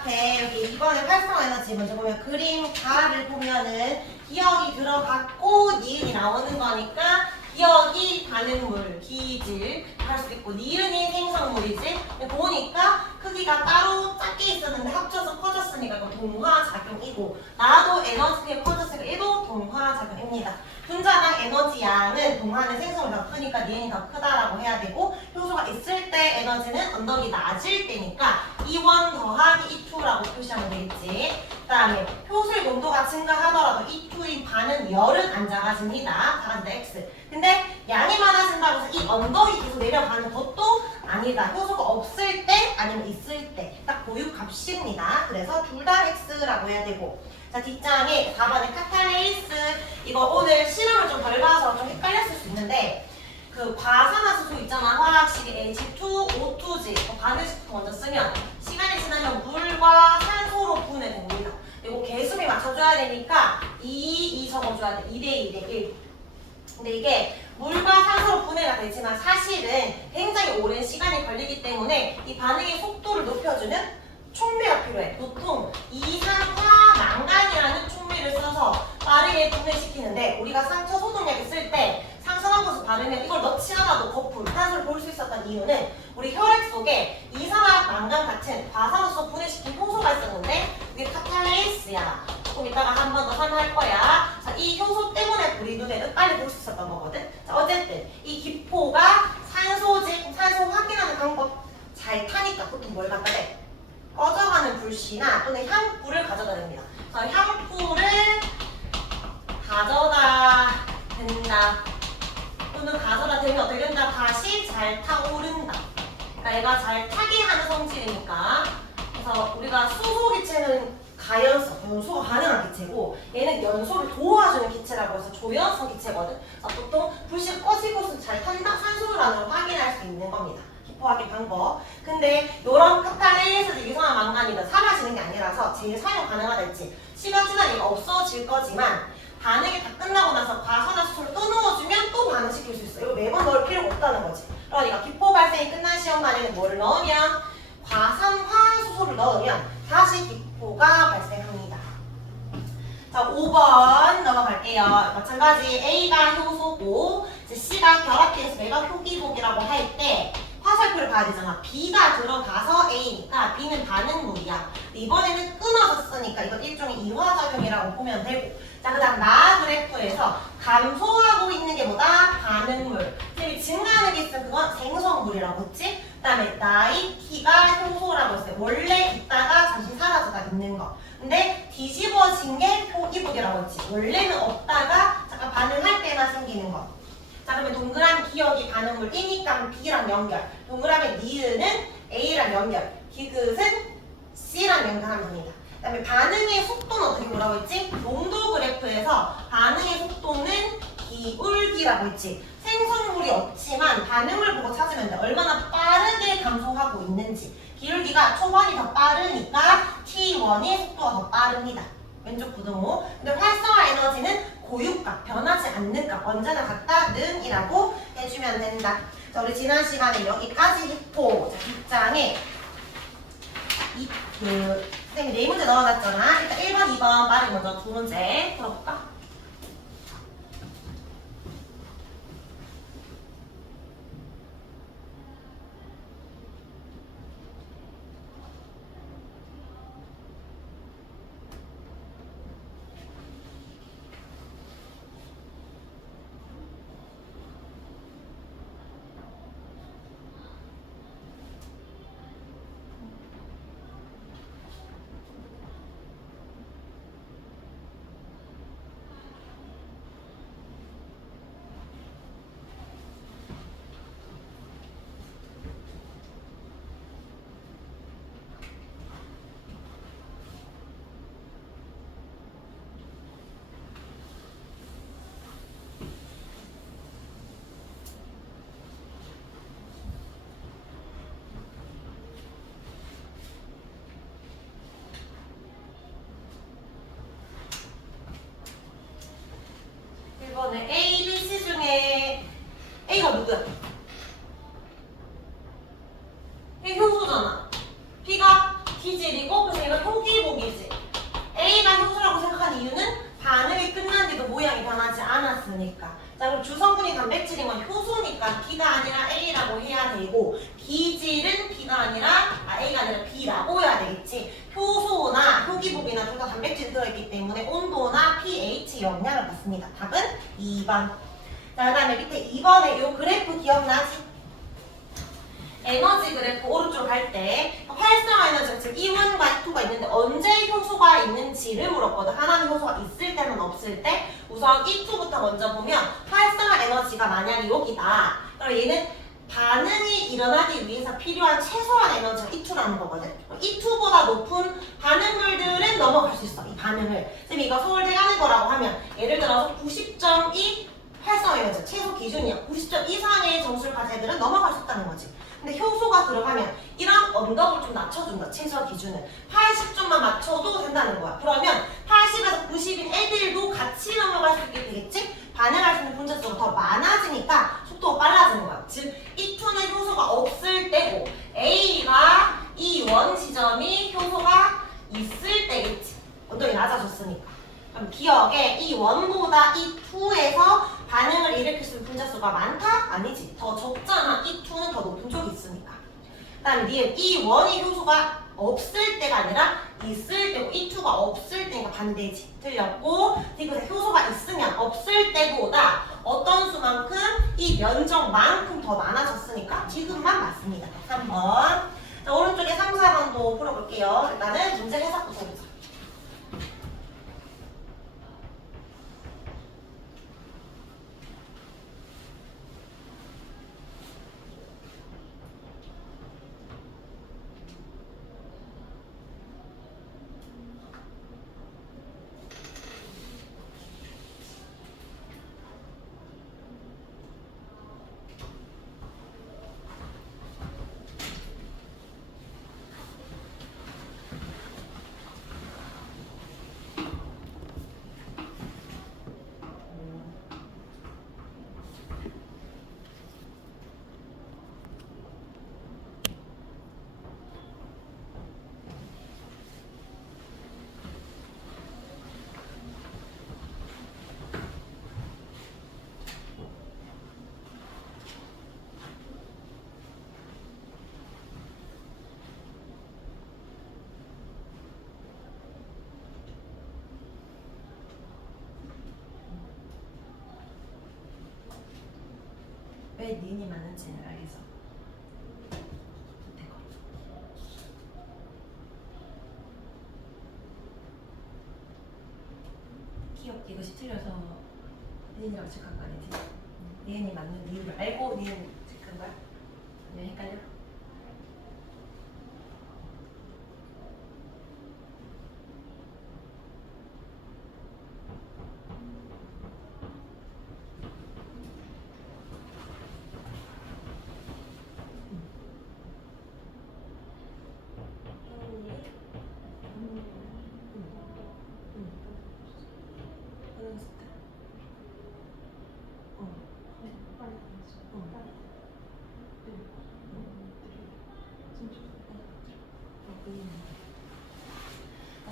앞에 여기 이번에 활성화 에너지 먼저 보면 그림 가를 보면은 기억이 들어갔고 니은이 나오는 거니까 기억이 반응물, 기질 할 수 있고 니은이 생성물이지. 보니까 크기가 따로 작게 있었는데 합쳐서 커졌으니까 이거 동화작용이고 나도 에너지가 커졌으니까 얘도 동화작용입니다. 분자당 에너지 양은 동화는 생성이 더 크니까 니은이 더 크다라고 해야 되고 효소가 있을 때 에너지는 언덕이 낮을 때니까 E1 더하기 E2라고 표시하면 되겠지. 그 다음에 효소의 농도가 증가하더라도 E2인 반은 열은 안 작아집니다. 작아진다 X. 근데 양이 많아진다고 해서 이 언덕이 계속 내려가는 것도 아니다. 효소가 없을 때 아니면 있을 때 딱 고유값입니다. 그래서 둘 다 X라고 해야 되고 자 뒷장에 4번에 카탈레이스 이거 오늘 실험을 좀 덜 봐서 좀 헷갈렸을 수 있는데 그 과산화수소 있잖아. 화학식의 H2O2지 반응식부터 먼저 쓰면 시간이 지나면 물과 산소로 분해됩니다. 그리고 개수비 맞춰줘야 되니까 2 적어줘야 돼. 2대 1. 근데 이게 물과 산소로 분해가 되지만 사실은 굉장히 오랜 시간이 걸리기 때문에 이 반응의 속도를 높여주는 촉매가 필요해. 보통 이산화 망간이라는 촉매를 써서 빠르게 분해시키는데 우리가 상처 소독약을 쓸 때 상처나고서 바르면 이걸 넣지 않아도 거품, 탄소를 볼 수 있었던 이유는 우리 혈액 속에 이산화 망간 같은 과산화수소 분해시킨 효소가 있었는데 이게 카탈레이스야. 조금 이따가 한 번 더 설명할 거야. 자, 이 효소 때문에 우리 눈에는 빨리 볼 수 있었던 거거든. 자, 어쨌든 이 기포가 산소지, 산소 확인하는 방법 잘 타니까 보통 뭘 갖다 대? 꺼져가는 불씨나 또는 향불을 가져다 냅니다. 자, 향불을 가져다 댄다. 또는 가져다 대면 어떻게 된다? 다시 잘 타오른다. 그러니까 얘가 잘 타게 하는 성질이니까. 그래서 우리가 수소 기체는 가연성, 연소가 가능한 기체고 얘는 연소를 도와주는 기체라고 해서 조연성 기체거든. 보통 불씨가 꺼지고서 잘 탄다? 산소를 안으로 확인할 수 있는 겁니다. 기포 확인 방법. 근데 이런 카탈레이스 이산화 망간이든 사라지는 게 아니라서 제일 사용 가능하다 했지. 시간 지나면 얘가 없어질 거지만 반응이 다 끝나고 나서 과산화수소를 또 넣어주면 또 반응시킬 수 있어. 이거 매번 넣을 필요가 없다는 거지. 그러니까 기포 발생이 끝난 시험만에는 뭐를 넣으면 과산화수소를 넣으면 다시 기포가 발생합니다. 자, 5번 넘어갈게요. 마찬가지 A가 효소고 이제 C가 결합기에서 내가 효기복이라고 할 때 화살표를 봐야 되잖아. B가 들어가서 A니까 B는 반응물이야. 이번에는 끊어졌으니까 이건 일종의 이화작용이라고 보면 되고 자, 그 다음 나 그래프에서 감소하고 있는 게 뭐다? 반응물. 쌤이 증가하는 게 있으면 그건 생성물이라고 했지? 그 다음에 나이 키가 효소라고 했어요. 원래 있다가 잠시 사라져다 있는 거. 근데 뒤집어진 게 효기복이라고 했지. 원래는 없다가 잠깐 반응할 때만 생기는 거. 자, 그러면 동그라미 기억이 반응물 B니까 B랑 연결. 동그라미 니은은 A랑 연결. 기긋은 C랑 연결하면 됩니다. 그 다음에 반응의 속도는 어떻게 뭐라고 했지? 농도 그래프에서 반응의 속도는 기울기라고 했지. 생성물이 없지만 반응을 보고 찾으면 돼. 얼마나 빠르게 감소하고 있는지. 기울기가 초반이 더 빠르니까 T1이 속도가 더 빠릅니다. 왼쪽 부등호. 근데 활성화 에너지는 고유값, 변하지 않는 값, 언제나 같다는 이라고 해주면 된다. 자, 우리 지난 시간에 여기까지 했고, 자, 뒷장에 선생님이 네 문제 넣어놨잖아. 일단 1번, 2번 빠르게 먼저 두 문제 풀어볼까? 이번에 A, B, C 중에 A가 누구야? A 효소잖아. B가 기질이고 그래서 얘가 많아졌으니까. 자, 그럼 주성분이 단백질이면 효소니까 B가 아니라 A라고 해야 되고, 기질은 B가 아니라, A가 아니라 B라고 해야 되겠지. 효소나 효기복이나 둘 다 단백질이 들어있기 때문에 온도나 pH 영향을 받습니다. 답은 2번. 자, 그 다음에 밑에 2번에 이 그래프 기억나지? 에너지 그래프 오른쪽 할 때 활성화 에너지가 즉 E1과 E2가 있는데 언제 효소가 있는지를 물었거든. 하나는 효소가 있을 때는 없을 때. 우선 E2부터 먼저 보면 활성화 에너지가 만약에 여기다. 그럼 얘는 반응이 일어나기 위해서 필요한 최소한 에너지가 E2라는 거거든. E2보다 높은 반응물들은 넘어갈 수 있어. 이 반응을. 쌤이 이거 서울대가는 거라고 하면 예를 들어서 90.2 활성화 에너지 최소 기준이야. 90점 이상의 점수를 가진 애들은 넘어갈 수 있다는 거지. 근데 효소가 들어가면 이런 언덕을 좀 낮춰준다. 최소 기준을 80점만 맞춰도 된다는 거야. 그러면 80에서 90인 애들도 같이 넘어갈 수 있게 되겠지? 반응할 수 있는 분자 수가 더 많아지니까 속도가 빨라지는 거야. 즉 E2는 효소가 없을 때고 A가 E1 지점이 효소가 있을 때겠지. 언덕이 낮아졌으니까. 그럼 기억에 E1보다 E2에서 반응을 일으킬 수 있는 분자수가 많다? 아니지. 더 적잖아. E2는 더 높은 쪽이 있으니까. 그 다음에 니은 E1이 효소가 없을 때가 아니라 있을 때고 E2가 없을 때니까 반대지. 틀렸고 디귿에 효소가 있으면 없을 때보다 어떤 수만큼 이 면적만큼 더 많아졌으니까 디귿만 맞습니다. 3번. 자, 오른쪽에 3, 4번도 풀어볼게요. 일단은 문제 해석부터 보자. 왜 니은이 맞는지는 알겠어. 기억 이것이 틀려서 니은이라고 체크한 거 아니지? 니은이 맞는 이유를 알고 니은 체크한 거야? 아니면 헷갈려?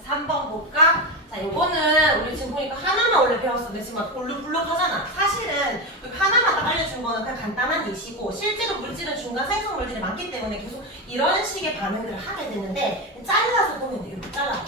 자, 3번 볼까? 자, 요거는 우리 지금 보니까 하나만 원래 배웠었는데 지금 막 볼록볼록 하잖아. 사실은 하나만 딱 알려준 거는 그냥 간단한 예시고 실제로 물질은 중간 생성 물질이 많기 때문에 계속 이런 식의 반응들을 하게 되는데 잘라서 보면 돼. 이렇게 잘라서.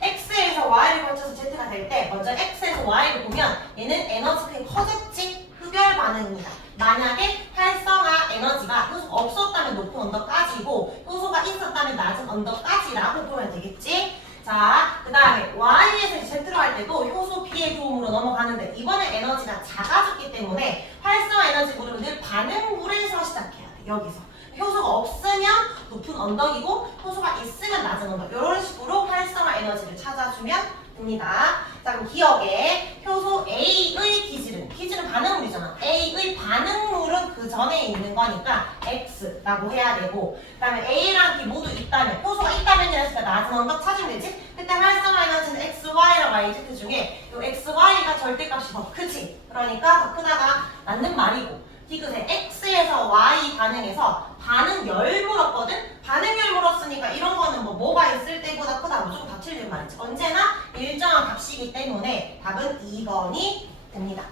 X에서 Y를 거쳐서 Z가 될 때 먼저 X에서 Y를 보면 얘는 에너지 크게 커졌지? 흡열 반응입니다. 만약에 활성화 에너지가 효소가 없었다면 높은 언덕까지고 효소가 있었다면 낮은 언덕까지라고 보면 되겠지? 자, 그 다음에 Y에서 Z로 할 때도 효소 B의 도움으로 넘어가는데 이번에 에너지가 작아졌기 때문에 활성화 에너지 물은 늘 반응물에서 시작해야 돼. 여기서. 효소가 없으면 높은 언덕이고 효소가 있으면 낮은 언덕. 이런 식으로 활성화 에너지를 찾아주면 됩니다. 자, 그럼 기억에 효소 A의 기질은 반응물이잖아. A의 반응물은 그 전에 있는 거니까 X라고 해야 되고 그 다음에 A랑 B 모두 있다면 효소가 있다면 이랬으니까 낮은 언덕 찾으면 되지? 그때 활성화 에너지는 X, Y랑 YZ 중에 이 X, Y가 절대값이 더 크지? 그러니까 더 크다가 맞는 말이고 디귿에 X에서 Y 반응에서 반응열 물었거든? 반응열 물었으니까 이런 거는 뭐가 있을 때보다 크다 무조건 다 틀린 말이지. 언제나 일정한 값이기 때문에 답은 2번이 됩니다.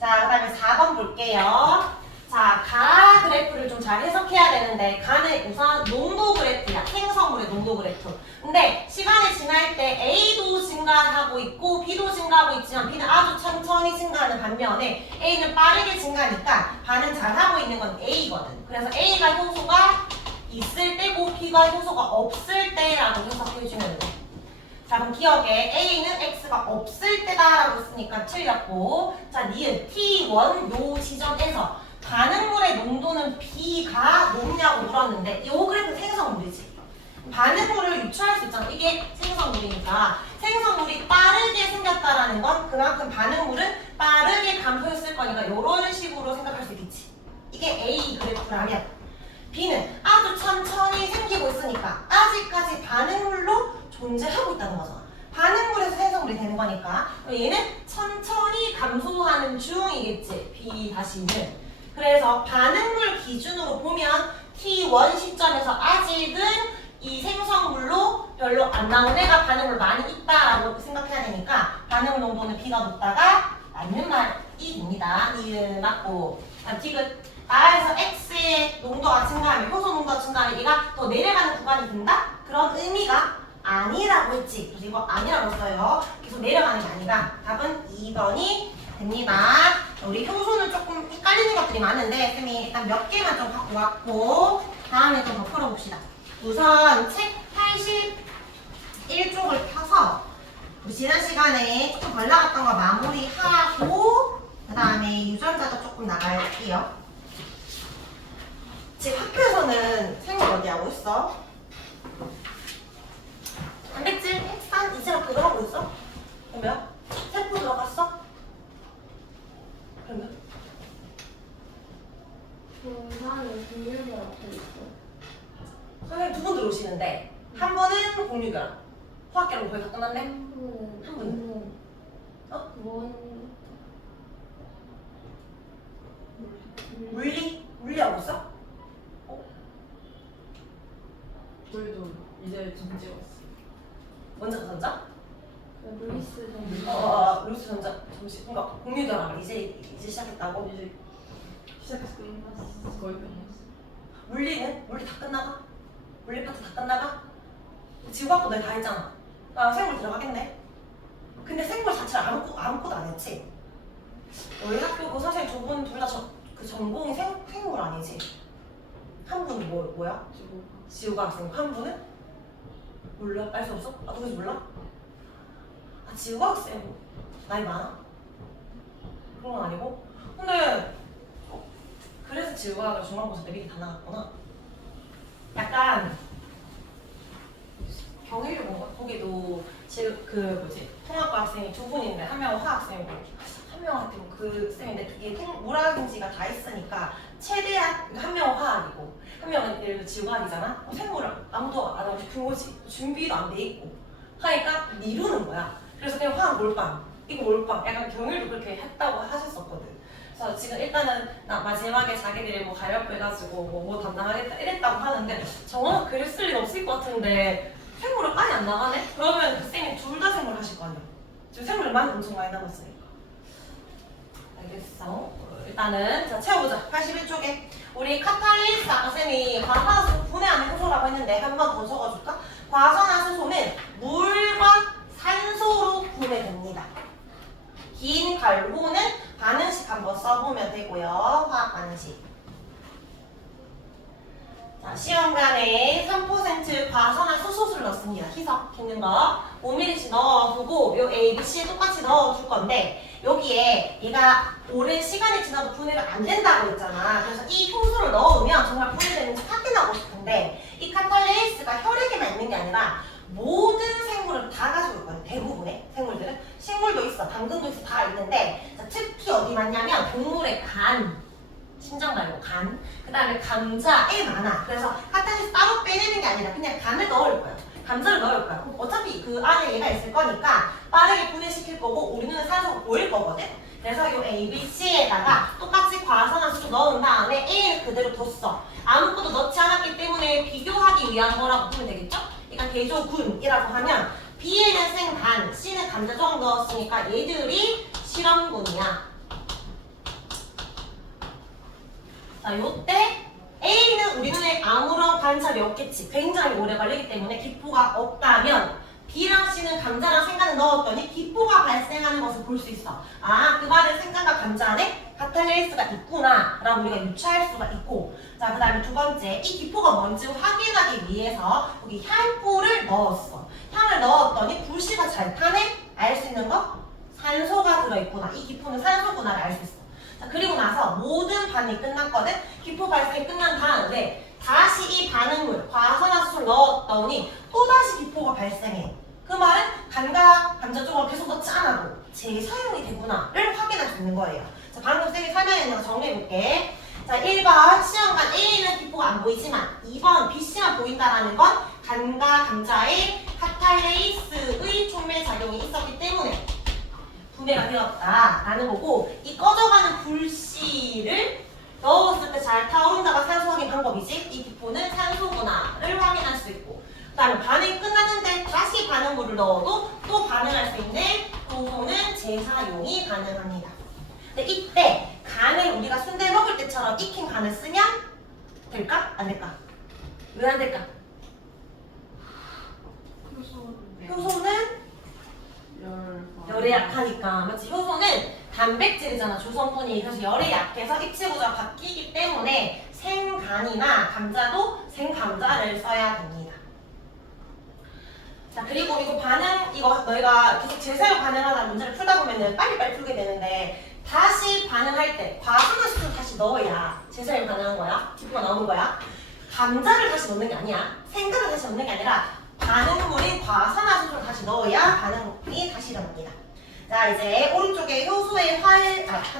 자, 그 다음에 4번 볼게요. 자, 가 그래프를 좀 잘 해석해야 되는데, 가는 우선 농도 그래프야. 생성물의 농도 그래프. 근데 시간이 지날 때 A도 증가하고 있고 B도 증가하고 있지만 B는 아주 천천히 증가하는 반면에 A는 빠르게 증가하니까 반응 잘하고 있는 건 A거든. 그래서 A가 효소가 있을 때고 B가 효소가 없을 때라고 해석해주면 돼. 자, 그럼 기억에 A는 X가 없을 때다라고 했으니까 틀렸고, 자, 니은 T1 요 지점에서 반응물의 농도는 B가 높냐고 물었는데, 이 그래프 생성물이지. 반응물을 유추할 수 있잖아. 이게 생성물이니까. 생성물이 빠르게 생겼다라는 건 그만큼 반응물은 빠르게 감소했을 거니까 이런 식으로 생각할 수 있겠지. 이게 A 그래프라면, B는 아주 천천히 생기고 있으니까 아직까지 반응물로 존재하고 있다는 거잖아. 반응물에서 생성물이 되는 거니까 얘는 천천히 감소하는 중이겠지. B-는. 그래서 반응물 기준으로 보면 T1 시점에서 아직은 이 생성물로 별로 안 나온 애가 반응물 많이 있다라고 생각해야 되니까 반응물 농도는 B가 높다가 맞는 말이 됩니다. 이은 맞고 디귿 R에서 X의 농도가 증가하면 효소 농도가 증가하면 얘가 더 내려가는 구간이 된다? 그런 의미가 아니라고 했지. 그래서 이거 아니라고 써요. 계속 내려가는 게 아니라 답은 2번이 됩니다. 우리 효소는 조금 헷갈리는 것들이 많은데 쌤이 일단 몇 개만 좀 갖고 왔고 다음에 좀 더 풀어봅시다. 우선 책 81쪽을 펴서 우리 지난 시간에 조금 덜 나갔던 거 마무리하고 그 다음에 유전자도 조금 나갈게요. 지금 학교에서는 생물 어디 하고 있어? 단백질, 핵산, 이지락 그거 하고 있어? 그러면? 세포 들어갔어? 그러면? 나는 공유를 앞에 있어. 선생님 2분 들어오시는데 한 분은 공유결 화학결은 거의 다 끝났네? 한 분은? 어? 물리? 물리하고 있어? 어? 저희도 이제 좀 찍었어. 먼저 전자? 루이스 정도. 루이스 전자 잠시 그러니까 공유결합을 이제 시작했다고? 이제 시작해서 끝났어. 거의 끝났어. 물리는? 물리 다 끝나가? 물리 파트 다 끝나가? 지구학도 내가 다 했잖아. 나 생물 들어가겠네. 근데 생물 자체를 아무것도 안 했지? 너희 학교 그 선생님 두 분 둘 다 그 전공이 생물 아니지? 한 분은 뭐야? 지구과학 학생. 한 분은? 몰라? 알 수 없어? 아, 누구지 몰라? 아, 지구과학 학생 나이 많아? 그런 건 아니고? 근데 그래서 지구과학을 중간고사 때 미리 다 나갔구나. 약간 경희를 뭔가 거기도 그 뭐지 통합과 학생이 2분인데 한 명은 화학생이고 한 명한테 그 쌤인데 이게 물화생지가 다 있으니까 최대한 한 명은 화학이고 한 명은 예를 들어 지구과학이잖아. 생물을 아무도 안 하고 싶은 거지. 준비도 안 돼 있고 하니까 미루는 거야. 그래서 그냥 화학 몰빵 이거 몰빵 약간 경희도 그렇게 했다고 하셨었거든. 그래서 지금 일단은 나 마지막에 자기들이 뭐 가려고 해가지고 뭐 담당하겠다 이랬다고 하는데 정확히 글을 쓸 일 없을 것 같은데 생물을 아예 안 나가네? 그러면 그 쌤이 둘 다 생물 하실 거 아니야. 지금 생물만 엄청 많이 남았으니까. 알겠어. 일단은 자 채워보자. 81쪽에 우리 카탈리스 아까 쌤이 과산화수소 분해하는 효소라고 했는데 한 번 더 적어줄까? 과산화수소는 물과 산소로 분해됩니다. 긴 갈고는 반응식 한번 써보면 되고요. 화학 반응식. 자, 시험관에 3% 과산화수소를 넣습니다. 희석 있는 거 5ml씩 넣어두고 요 A, B, C에 똑같이 넣어줄 건데 여기에 얘가 오랜 시간이 지나도 분해가 안 된다고 했잖아. 그래서 이 효소를 넣으면 정말 분해되는지 확인하고 싶은데 이 카탈레이스가 혈액에만 있는 게 아니라 모든 생물을 다 가지고 있거든. 대부분의 생물들은 식물도 있어, 당근도 있어, 다 있는데 자, 특히 어디 많냐면 동물의 간, 심장 말고 간, 그 다음에 감자에 많아. 그래서 카탈리스 따로 빼내는 게 아니라 그냥 간을 넣을 거야. 감자를 넣을 거야. 그럼 어차피 그 안에 얘가 있을 거니까 빠르게 분해시킬 거고 우리 눈에 산소가 보일 거거든. 그래서 이 A, B, C에다가 똑같이 과산화수소 넣은 다음에 A는 그대로 뒀어. 아무것도 넣지 않았기 때문에 비교하기 위한 거라고 보면 되겠죠? 그러니까 대조군이라고 하면 B에는 생간, C는 감자 조금 넣었으니까 얘들이 실험군이야. 자, 요때 A는 우리 눈에 아무런 관찰이 없겠지. 굉장히 오래 걸리기 때문에 기포가 없다면 B랑 C는 감자랑 생간을 넣었더니 기포가 발생하는 것을 볼 수 있어. 아, 그 말은 생간과 감자 안에 카탈레이스가 있구나 라고 우리가 유추할 수가 있고, 자, 그 다음에 두 번째, 이 기포가 뭔지 확인하기 위해서 여기 향포를 넣었어. 향을 넣었더니 불씨가 잘 타네? 알 수 있는 거? 산소가 들어있구나. 이 기포는 산소구나를 알 수 있어. 자, 그리고 나서 모든 반응이 끝났거든? 기포 발생이 끝난 다음에 다시 이 반응물, 과산화수소를 넣었더니 또다시 기포가 발생해. 그 말은 간과 감자 쪽으로 계속 넣지 않아도 재사용이 되구나를 확인할 수 있는 거예요. 자, 방금 쌤이 설명했는 거 정리해볼게. 자, 1번 시험관 A는 기포가 안 보이지만 2번 BC만 보인다라는 건 간과 감자에 카탈레이스의 촉매작용이 있었기 때문에 분해가 되었다라는 거고, 이 꺼져가는 불씨를 넣었을 때 잘 타오른다가 산소 확인 방법이지, 이 기포는 산소구나를 확인할 수 있고, 그 다음에 반응이 끝났는데 다시 반응물을 넣어도 또 반응할 수 있는 효소는 재사용이 가능합니다. 근데 이때 간을 우리가 순대 먹을 때처럼 익힌 간을 쓰면 될까? 안 될까? 왜 안 될까? 효소는 열에 약하니까, 맞지? 효소는 단백질이잖아, 조성분이. 그래서 열에 약해서 입체 구조가 바뀌기 때문에 생간이나 감자도 생감자를 써야 됩니다. 자, 그리고 이거 반응, 이거 너희가 계속 재사용 가능하다는 문제를 풀다 보면은 빨리빨리 풀게 되는데, 다시 반응할 때 과산화수소를 다시 넣어야 재사용 가능한 거야. 기포가 나오는 거야. 감자를 다시 넣는 게 아니야. 생간을 다시 넣는 게 아니라 반응물인 과산화수소를 다시 넣어야 반응이 다시 일어납니다. 자, 이제 오른쪽에 효소의 한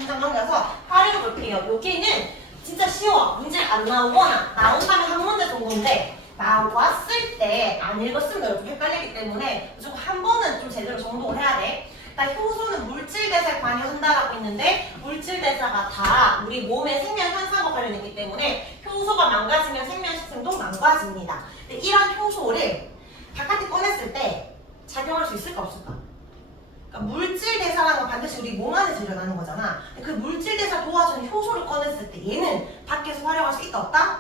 장 넘겨서 활용해볼게요. 여기는 진짜 쉬워. 문제 안 나오거나 나온다면 한 문제 정도인데, 나왔을 때 안 읽었으면 너무 좀 헷갈리기 때문에 무조건 한 번은 좀 제대로 정독을 해야 돼. 일단 효소는 물질 대사에 관여한다라고 했는데, 물질 대사가 다 우리 몸의 생명 현상과 관련있기 때문에 효소가 망가지면 생명 시스템도 망가집니다. 근데 이런 효소를 바깥에 꺼냈을 때 작용할 수 있을까 없을까? 그러니까 물질 대사라는 건 반드시 우리 몸 안에서 일어나는 거잖아. 그 물질 대사 도와주는 효소를 꺼냈을 때 얘는 밖에서 활용할 수 있다 없다?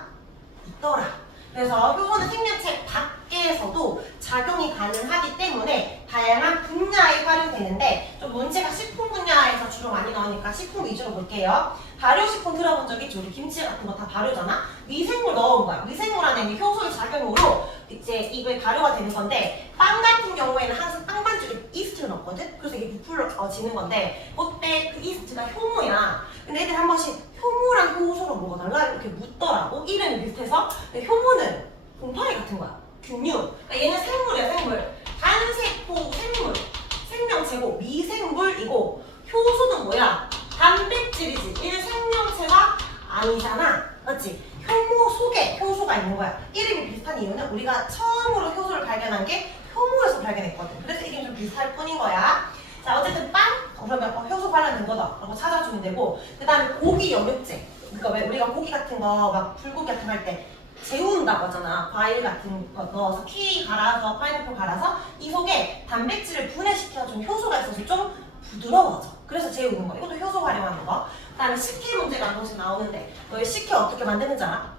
있더라. 그래서 효소는 생명체 밖에서도 작용이 가능하기 때문에 다양한 분야에 활용되는데, 좀 문제가 식품 분야에서 주로 많이 나오니까 식품 위주로 볼게요. 발효식품 들어본 적 있죠? 우리 김치 같은 거 다 발효잖아? 미생물 넣은 거야. 미생물 안에 있는 효소의 작용으로 이제 이게 발효가 되는 건데, 빵 같은 경우에는 항상 빵 반죽에 이스트를 넣거든? 그래서 이게 부풀어지는 건데, 그때 그 이스트가 효모야. 근데 애들 한 번씩 효모랑 효소로 먹어달라 이렇게 묻더라고. 이름이 비슷해서. 근데 효모는 곰팡이 같은 거야. 균류. 그러니까 얘는 생물이야, 생물. 단세포 생물. 생명체고 미생물이고, 효소는 뭐야? 단백질이지. 얘는 생명체가 아니잖아. 맞지? 효모 속에 효소가 있는 거야. 이름이 비슷한 이유는 우리가 처음으로 효소를 발견한 게 효모에서 발견했거든. 그래서 이름이 좀 비슷할 뿐인 거야. 자, 어쨌든 빵? 그러면 효소 관련된 거다 라고 찾아주면 되고, 그 다음에 고기 염육제. 그러니까 왜 우리가 고기 같은 거 막 불고기 같은 거 할 때 재운다고 하잖아. 과일 같은 거 넣어서 키위 갈아서 파인애플 갈아서 이 속에 단백질을 분해시켜준 효소가 있어서 좀 부드러워져. 그래서 재우는 거. 이것도 효소 활용하는 거. 그 다음에 식혜 문제가 한 번씩 나오는데, 너희 식혜 어떻게 만드는지 알아?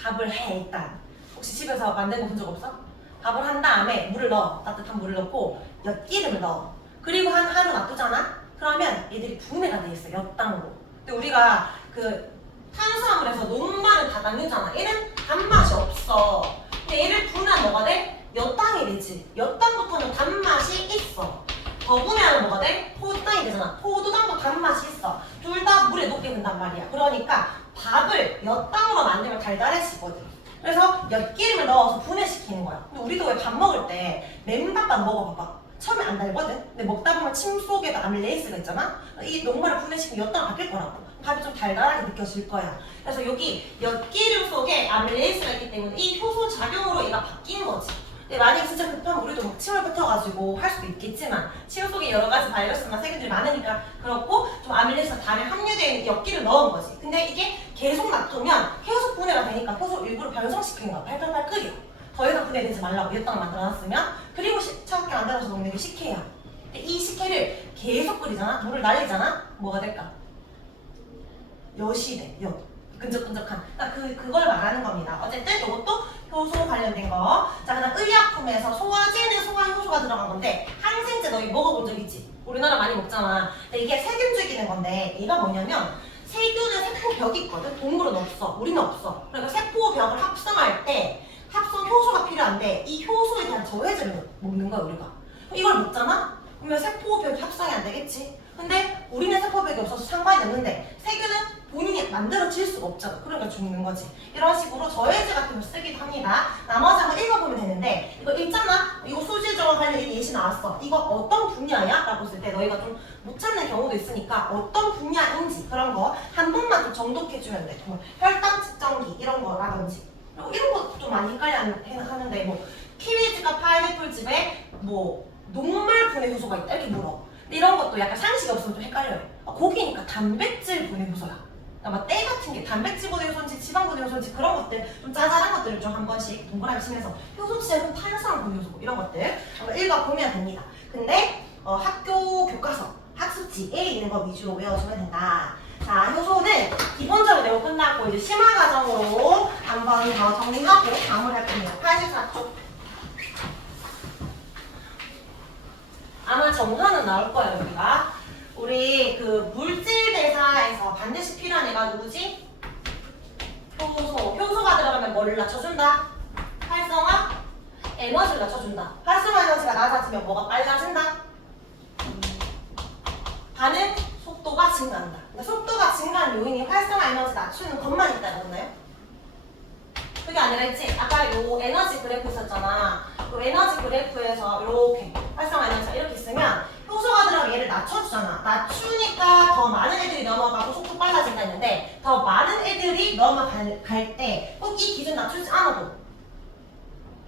밥을 해, 일단. 혹시 집에서 만든 거 본 적 없어? 밥을 한 다음에 물을 넣어. 따뜻한 물을 넣고 엿기름을 넣어. 그리고 한 하루 놔두잖아? 그러면 얘들이 분해가 돼 있어, 엿당으로. 근데 우리가 그 탄수화물에서 녹말은 다 나누잖아. 얘는 단맛이 없어. 근데 얘를 분해하면 뭐가 돼? 엿당이 되지. 엿당부터는 단맛이 있어. 더 분해하면 뭐가 돼? 포도당이 되잖아. 포도당도 단맛이 있어. 둘 다 물에 녹게 된단 말이야. 그러니까 밥을 엿당으로 만들면 달달해지거든. 그래서 엿기름을 넣어서 분해시키는 거야. 근데 우리도 왜 밥 먹을 때 맨밥만 먹어봐봐. 처음에 안 달거든? 근데 먹다 보면 침 속에도 아밀레이스가 있잖아? 이 녹말을 분해시키면 엿당이 바뀔 거라고. 밥이 좀 달달하게 느껴질 거야. 그래서 여기 엿기름 속에 아밀레이스가 있기 때문에 이 효소 작용으로 얘가 바뀌는 거지. 근데 만약에 진짜 급하면 우리도 막 침을 뱉어가지고 할 수도 있겠지만, 침 속에 여러 가지 바이러스나 세균들이 많으니까 그렇고, 좀 아밀레이스가 다량 함유되어 있는 엿기를 넣은 거지. 근데 이게 계속 놔두면 계속 분해가 되니까 효소 일부러 변성시키는 거야. 팔팔팔 끓여. 더 이상 분해되지 말라고 엿당을 만들어놨으면. 그리고 차갑게 만들어서 먹는 게 식혜야. 근데 이 식혜를 계속 끓이잖아? 물을 날리잖아? 뭐가 될까? 여시대, 여. 끈적끈적한. 그러니까 그걸 말하는 겁니다. 어쨌든 이것도 효소 관련된 거. 자, 그다음 의약품에서 소화제는 소화효소가 들어간 건데 항생제 너희 먹어본 적 있지? 우리나라 많이 먹잖아. 근데 이게 세균 죽이는 건데 얘가 뭐냐면 세균은 세포벽이 있거든. 동물은 없어. 우리는 없어. 그러니까 세포벽을 합성할 때 합성 효소가 필요한데 이 효소에 대한 저해제를 먹는 거야 우리가. 이걸 먹잖아? 그러면 세포벽이 합성이 안 되겠지? 근데 우리는 세포벽이 없어서 상관이 없는데 세균은 본인이 만들어질 수가 없잖아. 그러니까 죽는 거지. 이런 식으로 저해제 같은 걸 쓰기도 합니다. 나머지 한번 읽어보면 되는데 이거 읽잖아? 이거 소질정화 관련 예시 나왔어. 이거 어떤 분야야? 라고 했을 때 너희가 좀 못 찾는 경우도 있으니까 어떤 분야인지 그런 거 한 번만 좀 정독해주면 돼. 뭐 혈당 측정기 이런 거라든지 그리고 이런 것도 좀 많이 헷갈려 하는데 뭐 키위즙과 파인애플즙에 뭐 녹말 분해 효소가 있다 이렇게 물어. 근데 이런 것도 약간 상식이 없으면 좀 헷갈려요. 고기니까 단백질 분해 효소야. 아마 때 같은 게 단백질 분해 효소인지 지방 분해 효소인지 그런 것들 좀 짜잘한 것들을 좀 한 번씩 동그라미 치면서 효소치액은 탄수화물 분해 효소 이런 것들 한번 읽어보면 됩니다. 근데 학교 교과서 학습지에 있는 거 위주로 외워주면 된다. 자, 효소는 기본적으로 내고 끝났고 이제 심화 과정으로 한 번 더 정리하고 마무리할 겁니다. 84쪽. 아마 정화는 나올 거예요, 여기가. 우리 그 물질 대사에서 반드시 필요한 애가 누구지? 효소. 효소가 들어가면 뭐를 낮춰준다? 활성화? 에너지를 낮춰준다. 활성화 에너지가 낮아지면 뭐가 빨라진다? 반응 속도가 증가한다. 그러니까 속도가 증가한 요인이 활성화 에너지 낮추는 것만 있다 그랬나요? 그게 아니라 했지? 아까 요 에너지 그래프 있었잖아. 요 에너지 그래프에서 이렇게 활성화 에너지가 이렇게 있으면 효소가 들어가면 얘를 낮춰주잖아. 낮추니까 더 많은 애들이 넘어가고 속도 빨라진다 했는데 더 많은 애들이 넘어갈 때 꼭 이 기준 낮추지 않아도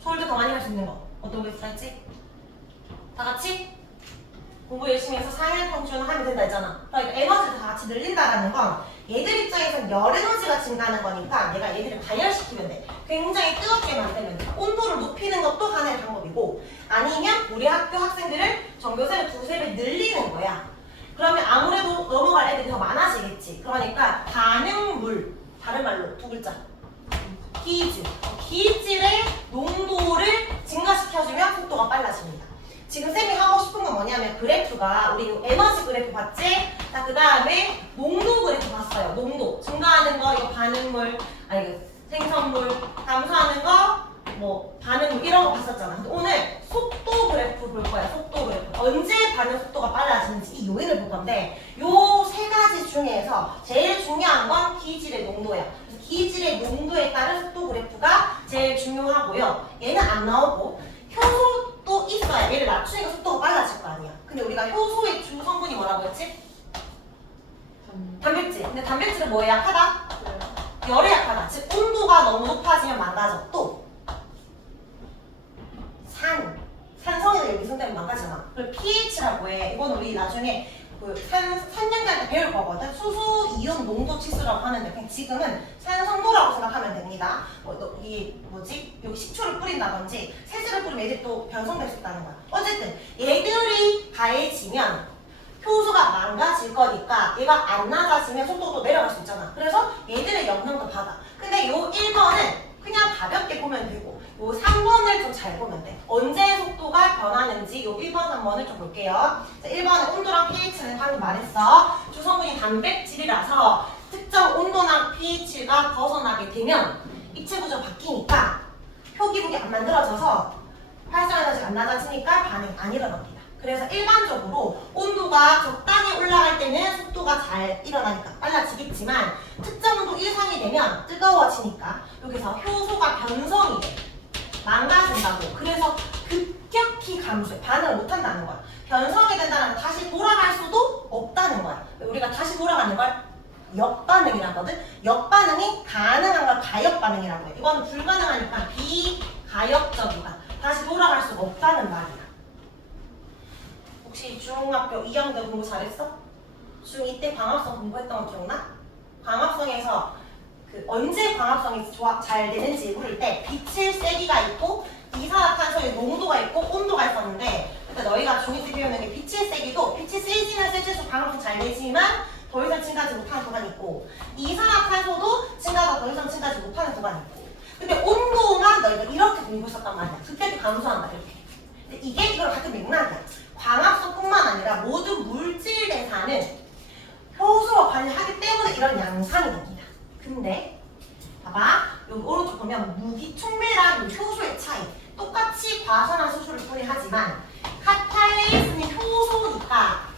서울대 더 많이 할 수 있는 거 어떤 거 있었지? 다 같이? 공부 열심히 해서 상향 평준을 하면 된다 했잖아. 그러니까 에너지를 다 같이 늘린다라는 건 얘들 입장에서는 열 에너지가 증가하는 거니까 내가 얘들을 가열시키면 돼. 굉장히 뜨겁게 만들면 돼. 온도를 높이는 것도 하나의 방법이고 아니면 우리 학교 학생들을 전교생을 두세 배 늘리는 거야. 그러면 아무래도 넘어갈 애들이 더 많아지겠지. 그러니까 반응물, 다른 말로 두 글자. 기질. 기질의 농도를 증가시켜주면 속도가 빨라집니다. 지금 쌤이 하고 싶은 건 뭐냐면 그래프가 우리 에너지 그래프 봤지? 자, 그 다음에 농도 그래프 봤어요. 농도 증가하는 거 이거 반응물 아니 생성물 감소하는 거 뭐 반응물 이런 거 봤었잖아. 근데 오늘 속도 그래프 볼 거야. 속도 그래프 언제 반응 속도가 빨라지는지 이 요인을 볼 건데 요 세 가지 중에서 제일 중요한 건 기질의 농도야. 그래서 기질의 농도에 따른 속도 그래프가 제일 중요하고요. 얘는 안 나오고 효소도 있어야 얘를 낮추니까 속도가 빨라질 거 아니야. 근데 우리가 효소의 주 성분이 뭐라고 했지? 단백질. 근데 단백질은 뭐에 약하다? 열에 약하다. 즉 온도가 너무 높아지면 망가져. 또 산성에도 여기 손대면 망가지잖아. 그리고 pH라고 해. 이건 우리 나중에 그 3년간 때 배울 거거든. 수소 이온 농도 치수라고 하는데 그냥 지금은 산성도라고 생각하면 됩니다. 여기 뭐지? 여기 식초를 뿌린다든지 세제를 뿌리면 얘들이 또 변성될 수 있다는 거야. 어쨌든 얘들이 가해지면 효소가 망가질 거니까 얘가 안 낮아지면 속도도 내려갈 수 있잖아. 그래서 얘들의 영향도 받아. 근데 요 1번은 그냥 가볍게 보면 되고 요 3번을 좀 잘 보면 돼. 언제 속도가 변하는지 요 1번 3번을 좀 볼게요. 자, 1번은 온도랑 pH는 방금 말했어. 주성분이 단백질이라서 특정 온도나 pH가 벗어나게 되면 입체 구조가 바뀌니까 표기국이 안 만들어져서 활성 에너지가 안 낮아지니까 반응 안 일어납니다. 그래서 일반적으로 온도가 적당히 올라갈 때는 속도가 잘 일어나니까 빨라지겠지만 특정 온도 이상이 되면 뜨거워지니까 여기서 효소가 변성이 돼. 망가진다고. 그래서 급격히 감소해. 반응을 못한다는 거야. 변성이 된다는 건 다시 돌아갈 수도 없다는 거야. 우리가 다시 돌아가는 걸 역반응이라고 하거든. 역반응이 가능한 걸 가역반응이라고 해. 이거는 불가능하니까 비가역적이다. 다시 돌아갈 수가 없다는 말이야. 혹시 중학교 2학년 때 공부 잘했어? 중2 때 광합성 공부했던 거 기억나? 광합성에서 그 언제 광합성이 잘 되는지 모를 때 빛의 세기가 있고 이산화탄소의 농도가 있고 온도가 있었는데 그때 너희가 중2 때 배우는 게 빛의 세기도 빛이 세지면 세질수록 광합성 잘 되지만 더 이상 증가하지 못하는 구간이 있고 이산화탄소도 증가가 더 이상 증가하지 못하는 구간이 있고 근데 온도만 너희가 이렇게 돌고 있었단 말이야. 그때도 감소한다 이렇게. 근데 이게 이거랑 같은 맥락이야. 광합성뿐만 아니라 모든 물질 대사는 효소와 관련하기 때문에 이런 양상이 됩니다. 근데 봐봐 여기 오른쪽 보면 무기촉매랑 효소의 차이 똑같이 과산화 수소를 분해하지만 카탈레이스는 효소니까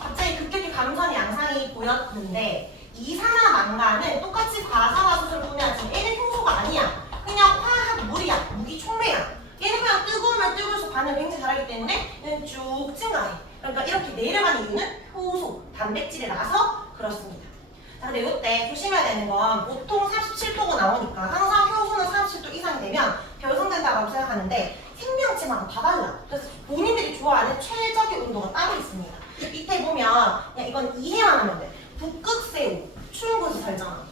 갑자기 급격히 감소하는 양상이 보였는데 이산화망간은 똑같이 과산화수소를 분해하지만 얘는 효소가 아니야. 그냥 화학 물이야. 무기촉매야. 얘는 그냥 뜨거우면 뜨거울수록 반응을 굉장히 잘하기 때문에 얘는 쭉 증가해. 그러니까 이렇게 내려가는 이유는 효소, 단백질에 나서 그렇습니다. 자, 근데 이때 조심해야 되는 건 보통 37도가 나오니까 항상 효소는 37도 이상이 되면 결성된다고 생각하는데 생명체마다 다 달라. 그래서 본인들이 좋아하는 최적의 온도가 따로 있습니다. 밑에 보면 그냥 이건 이해만 하면 돼. 북극새우 추운 곳에 살잖아.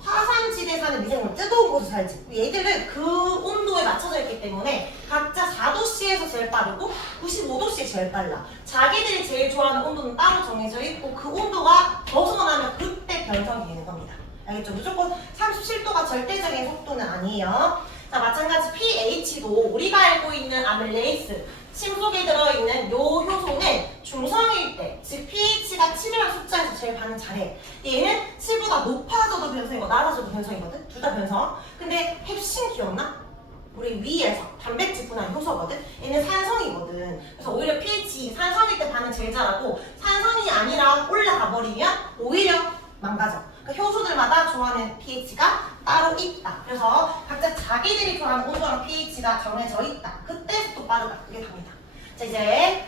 화산지대에 사는 미생물 뜨거운 곳에 살지. 얘들은 그 온도에 맞춰져 있기 때문에 각자 4도씨에서 제일 빠르고 95도씨에 제일 빨라. 자기들이 제일 좋아하는 온도는 따로 정해져 있고 그 온도가 벗어나면 그때 변성이 되는 겁니다. 알겠죠? 무조건 37도가 절대적인 속도는 아니에요. 자, 마찬가지 pH도 우리가 알고 있는 아밀레이스 침 속에 들어있는 요 효소는 중성일 때, 즉 pH가 7이라는 숫자에서 제일 반응 잘해. 얘는 7보다 높아져도 변성이고 낮아져도 변성이거든? 둘 다 변성. 근데 햅신 기억나? 우리 위에서 단백질 분할 효소거든? 얘는 산성이거든. 그래서 오히려 pH 산성일 때 반응 제일 잘하고 산성이 아니라 올라가 버리면 오히려 망가져. 그러니까 효소들마다 좋아하는 pH가 따로 있다. 그래서 각자 자기들이 좋아하는 온도랑 pH가 정해져 있다. 그때부터 빠르다. 그게 답니다. 자, 이제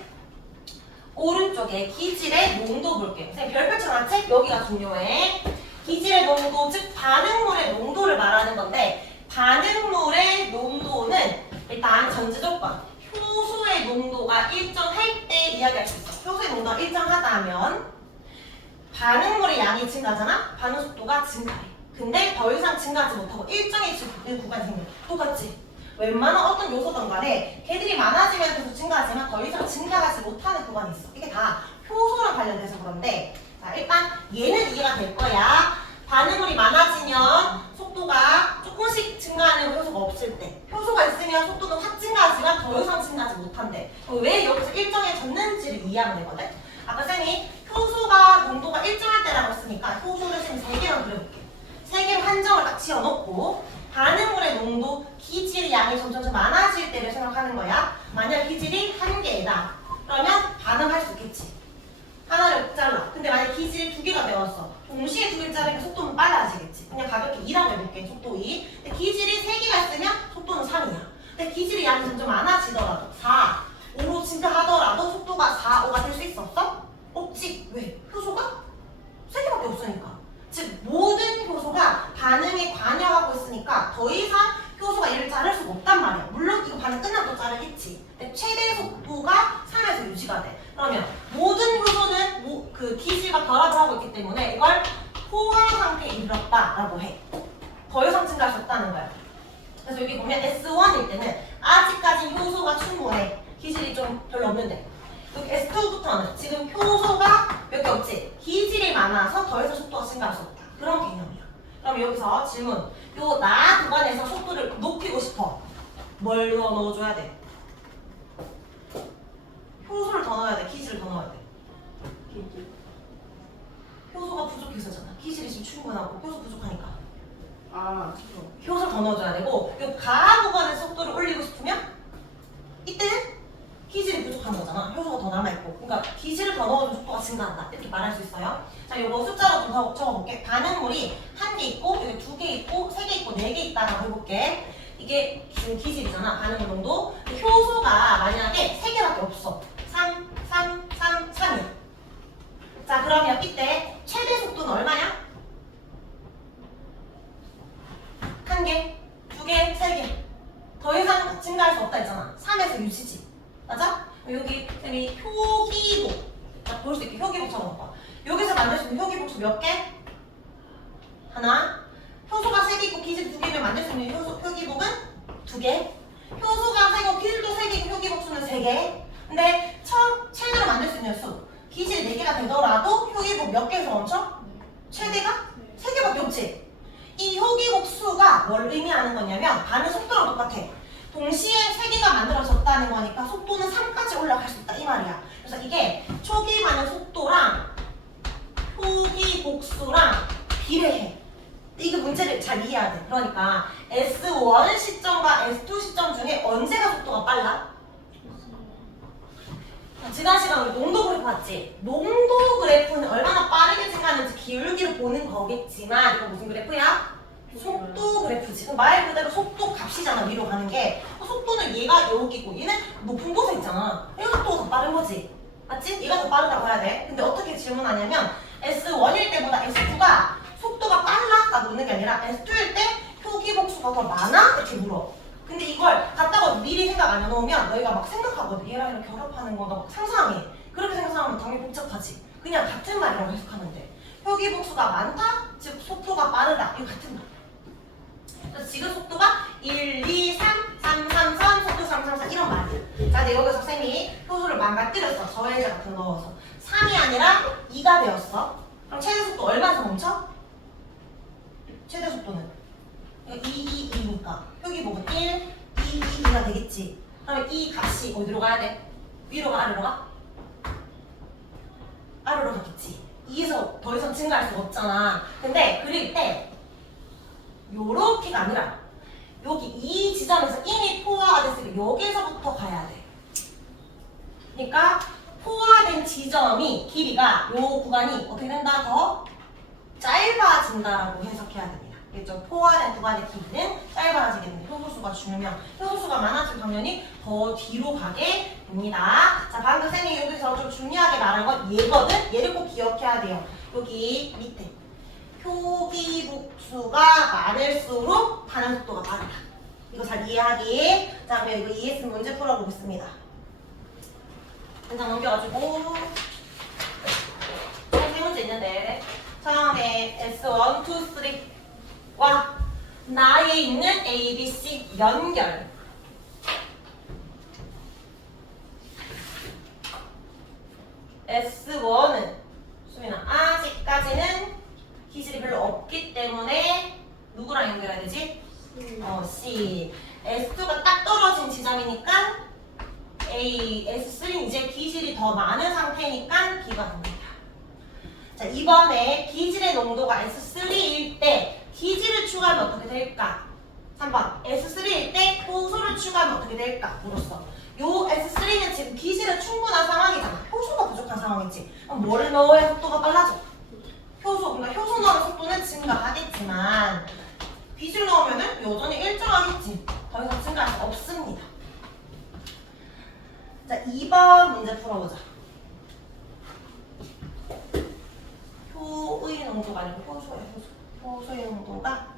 오른쪽에 기질의 농도 볼게요. 선생님 별표 쳐놨지? 여기가 중요해. 기질의 농도, 즉 반응물의 농도를 말하는 건데 반응물의 농도는 일단 전제 조건. 효소의 농도가 일정할 때 이야기할 수 있어. 효소의 농도가 일정하다면 반응물의 양이 증가하잖아? 반응 속도가 증가해. 근데 더 이상 증가하지 못하고 일정해질 구간이 생겨. 똑같지? 웬만한 어떤 요소든 간에 걔들이 많아지면 계속 증가하지만 더 이상 증가하지 못하는 구간이 있어. 이게 다 효소랑 관련돼서 그런데 자, 일단 얘는 이해가 될 거야. 반응물이 많아지면 속도가 조금씩 증가하는 효소가 없을 때 효소가 있으면 속도는 확 증가하지만 더 이상 증가하지 못한대. 왜 여기서 일정해졌는지를 이해하면 되거든. 아까 쌤이 효소가 농도가 일정할 때라고 했으니까 효소를 쌤이 3개만 그려볼게. 3개로 한정을 딱 지어놓고 반응물의 농도, 기질의 양이 점점 많아질 때를 생각하는 거야. 만약 기질이 1개이다. 그러면 반응할 수 있겠지. 하나를 잘라. 근데 만약 기질이 2개가 되었어. 동시에 2개를 자르니까 속도는 빨라지겠지. 그냥 가볍게 2라고 해볼게. 속도 2. 근데 기질이 3개가 있으면 속도는 3이야. 근데 기질의 양이 점점 많아지더라도 4, 5로 증가하더라도 속도가 4, 5가 될 수 있었어? 없지. 왜? 효소가 3개밖에 없으니까. 즉 모든 효소가 반응에 관여하고 있으니까 더 이상 효소가 얘를 자를 수가 없단 말이야. 물론 이거 반응 끝나도 자르겠지. 근데 최대 속도가 3에서 유지가 돼. 그러면 모든 효소는 그 기질과 결합을 하고 있기 때문에 이걸 포화 상태에 이르렀다라고 해. 더 이상 증가할 수 없다는 거야. 그래서 여기 보면 S1일 때는 아직까지 효소가 충분해. 기질이 좀 별로 없는데. 여기 S2부터는 지금 효소가 몇 개 없지? 기질이 많아서 더 이상 속도가 증가할 수 없다. 그런 개념이야. 그럼 여기서 질문. 요 나 구간에서 속도를 높이고 싶어. 뭘 더 넣어줘야 돼? 효소를 더 넣어야 돼? 기질을 더 넣어야 돼? 기질. 효소가 부족해서잖아. 기질이 지금 충분하고 효소 부족하니까. 아, 그거. 효소를 더 넣어줘야 되고 요 가 구간에서 속도를 올리고 싶으면 이때는 기질이 부족한 거잖아. 효소가 더 남아있고. 그러니까 기질을 더 넣어주면 속도가 증가한다. 이렇게 말할 수 있어요. 자, 요거 숫자로 좀 더 적어볼게. 반응물이 1개 있고, 여기 2개 있고, 3개 있고, 4개 있다라고 해볼게. 이게 지금 기질이잖아. 반응물 농도. 효소가 만약에 3개밖에 없어. 3, 3, 3, 3이야. 자, 그러면 이때 최대 속도는 얼마야? 1개, 2개, 3개. 더 이상 증가할 수 없다 했잖아. 3에서 유지지. 맞아? 여기 쌤이 효기복 볼 수 있게 효기복 적어봐. 여기서 만들 수 있는 효기복수 몇 개? 하나. 효소가 3개 있고 기질 2개면 만들 수 있는 효기복은 2개. 효소가 3개고 기질도 3개고 효기복수는 3개. 근데 처음 최대로 만들 수 있는 수 기질이 4개가 되더라도 효기복 몇 개에서 멈춰? 최대가? 네. 3개밖에 없지? 이 효기복 수가 뭘 의미하는 거냐면 반응 속도랑 똑같아. 동시에 3개가 만들어졌다는 거니까 속도는 3까지 올라갈 수 있다 이 말이야. 그래서 이게 초기 반응 속도랑 효기 복수랑 비례해. 이게 문제를 잘 이해해야 돼. 그러니까 S1 시점과 S2 시점 중에 언제가 속도가 빨라? 지난 시간 우리 농도 그래프 봤지? 농도 그래프는 얼마나 빠르게 증가하는지 기울기를 보는 거겠지만 이거 무슨 그래프야? 속도 그래프지. 말 그대로 속도 값이잖아 위로 가는 게. 속도는 얘가 여기고 얘는 높은 곳에 있잖아. 얘가 속도가 더 빠른 거지. 맞지? 얘가 더 빠르다고 해야 돼. 근데 어떻게 질문하냐면 S1일 때보다 S2가 속도가 빨라? 라고 묻는 게 아니라 S2일 때 표기복수가 더 많아? 이렇게 물어. 근데 이걸 갖다가 미리 생각 안 해놓으면 너희가 막 생각하거든. 얘랑 이렇게 결합하는 거 너 막 상상해. 그렇게 생각하면 당연히 복잡하지. 그냥 같은 말이라고 해석하면 돼. 표기복수가 많다? 즉 속도가 빠르다. 이거 같은 말. 그래서 지금 속도가 1, 2, 3, 3, 3, 3, 속도 3, 3, 4 이런 말이야. 자, 근데 여기서 쌤이 효수를 망가뜨렸어. 저해제 같은 거 넣어서. 3이 아니라 2가 되었어. 그럼 최대 속도 얼마에서 멈춰? 최대 속도는 2, 2, 2니까 표기복은 1, 2, 2, 2가 되겠지. 그러면 이 값이 어디로 가야 돼? 위로 가? 아래로 가? 아래로 가겠지. 2에서 더 이상 증가할 수가 없잖아. 근데 그릴 때 요렇게가 아니라 여기 이 지점에서 이미 포화가 됐으니까 여기서부터 가야 돼. 그러니까 포화된 지점이 길이가 요 구간이 어떻게 된다? 더 짧아진다라고 해석해야 됩니다. 그렇죠? 포화된 구간의 길이는 짧아지게 됩니다. 효소수가 줄면 효소수가 많아지면 당연히 더 뒤로 가게 됩니다. 자, 방금 쌤이 여기서 좀 중요하게 말한 건 얘거든? 얘를 꼭 기억해야 돼요. 여기 밑에 표기복수가 많을수록 반응 속도가 빠르다. 이거 잘 이해하기. 자, 그럼 이거 ES 문제 풀어보겠습니다. 문장 넘겨가지고 세 문제 있는데 처음에 S1, 2, 3와 나에 있는 A, B, C 연결. S1은 수민아 아직까지는 기질이 별로 없기 때문에 누구랑 연결해야 되지? C. S2가 딱 떨어진 지점이니까 A, S3는 이제 기질이 더 많은 상태니까 B가 됩니다. 자, 이번에 기질의 농도가 S3일 때 기질을 추가하면 어떻게 될까? 3번 S3일 때 효소를 추가하면 어떻게 될까? 물었어. 요 S3는 지금 기질은 충분한 상황이잖아. 효소가 부족한 상황이지. 그럼 뭐를 넣어야 속도가 빨라져? 효소. 그러니까 효소 넣는 속도는 증가하겠지만 기질 넣으면은 여전히 일정하겠지. 더 이상 증가할 수 없습니다. 자, 2번 문제 풀어보자. 효의 농도가 아니고 효소의 효소. 효소의 농도가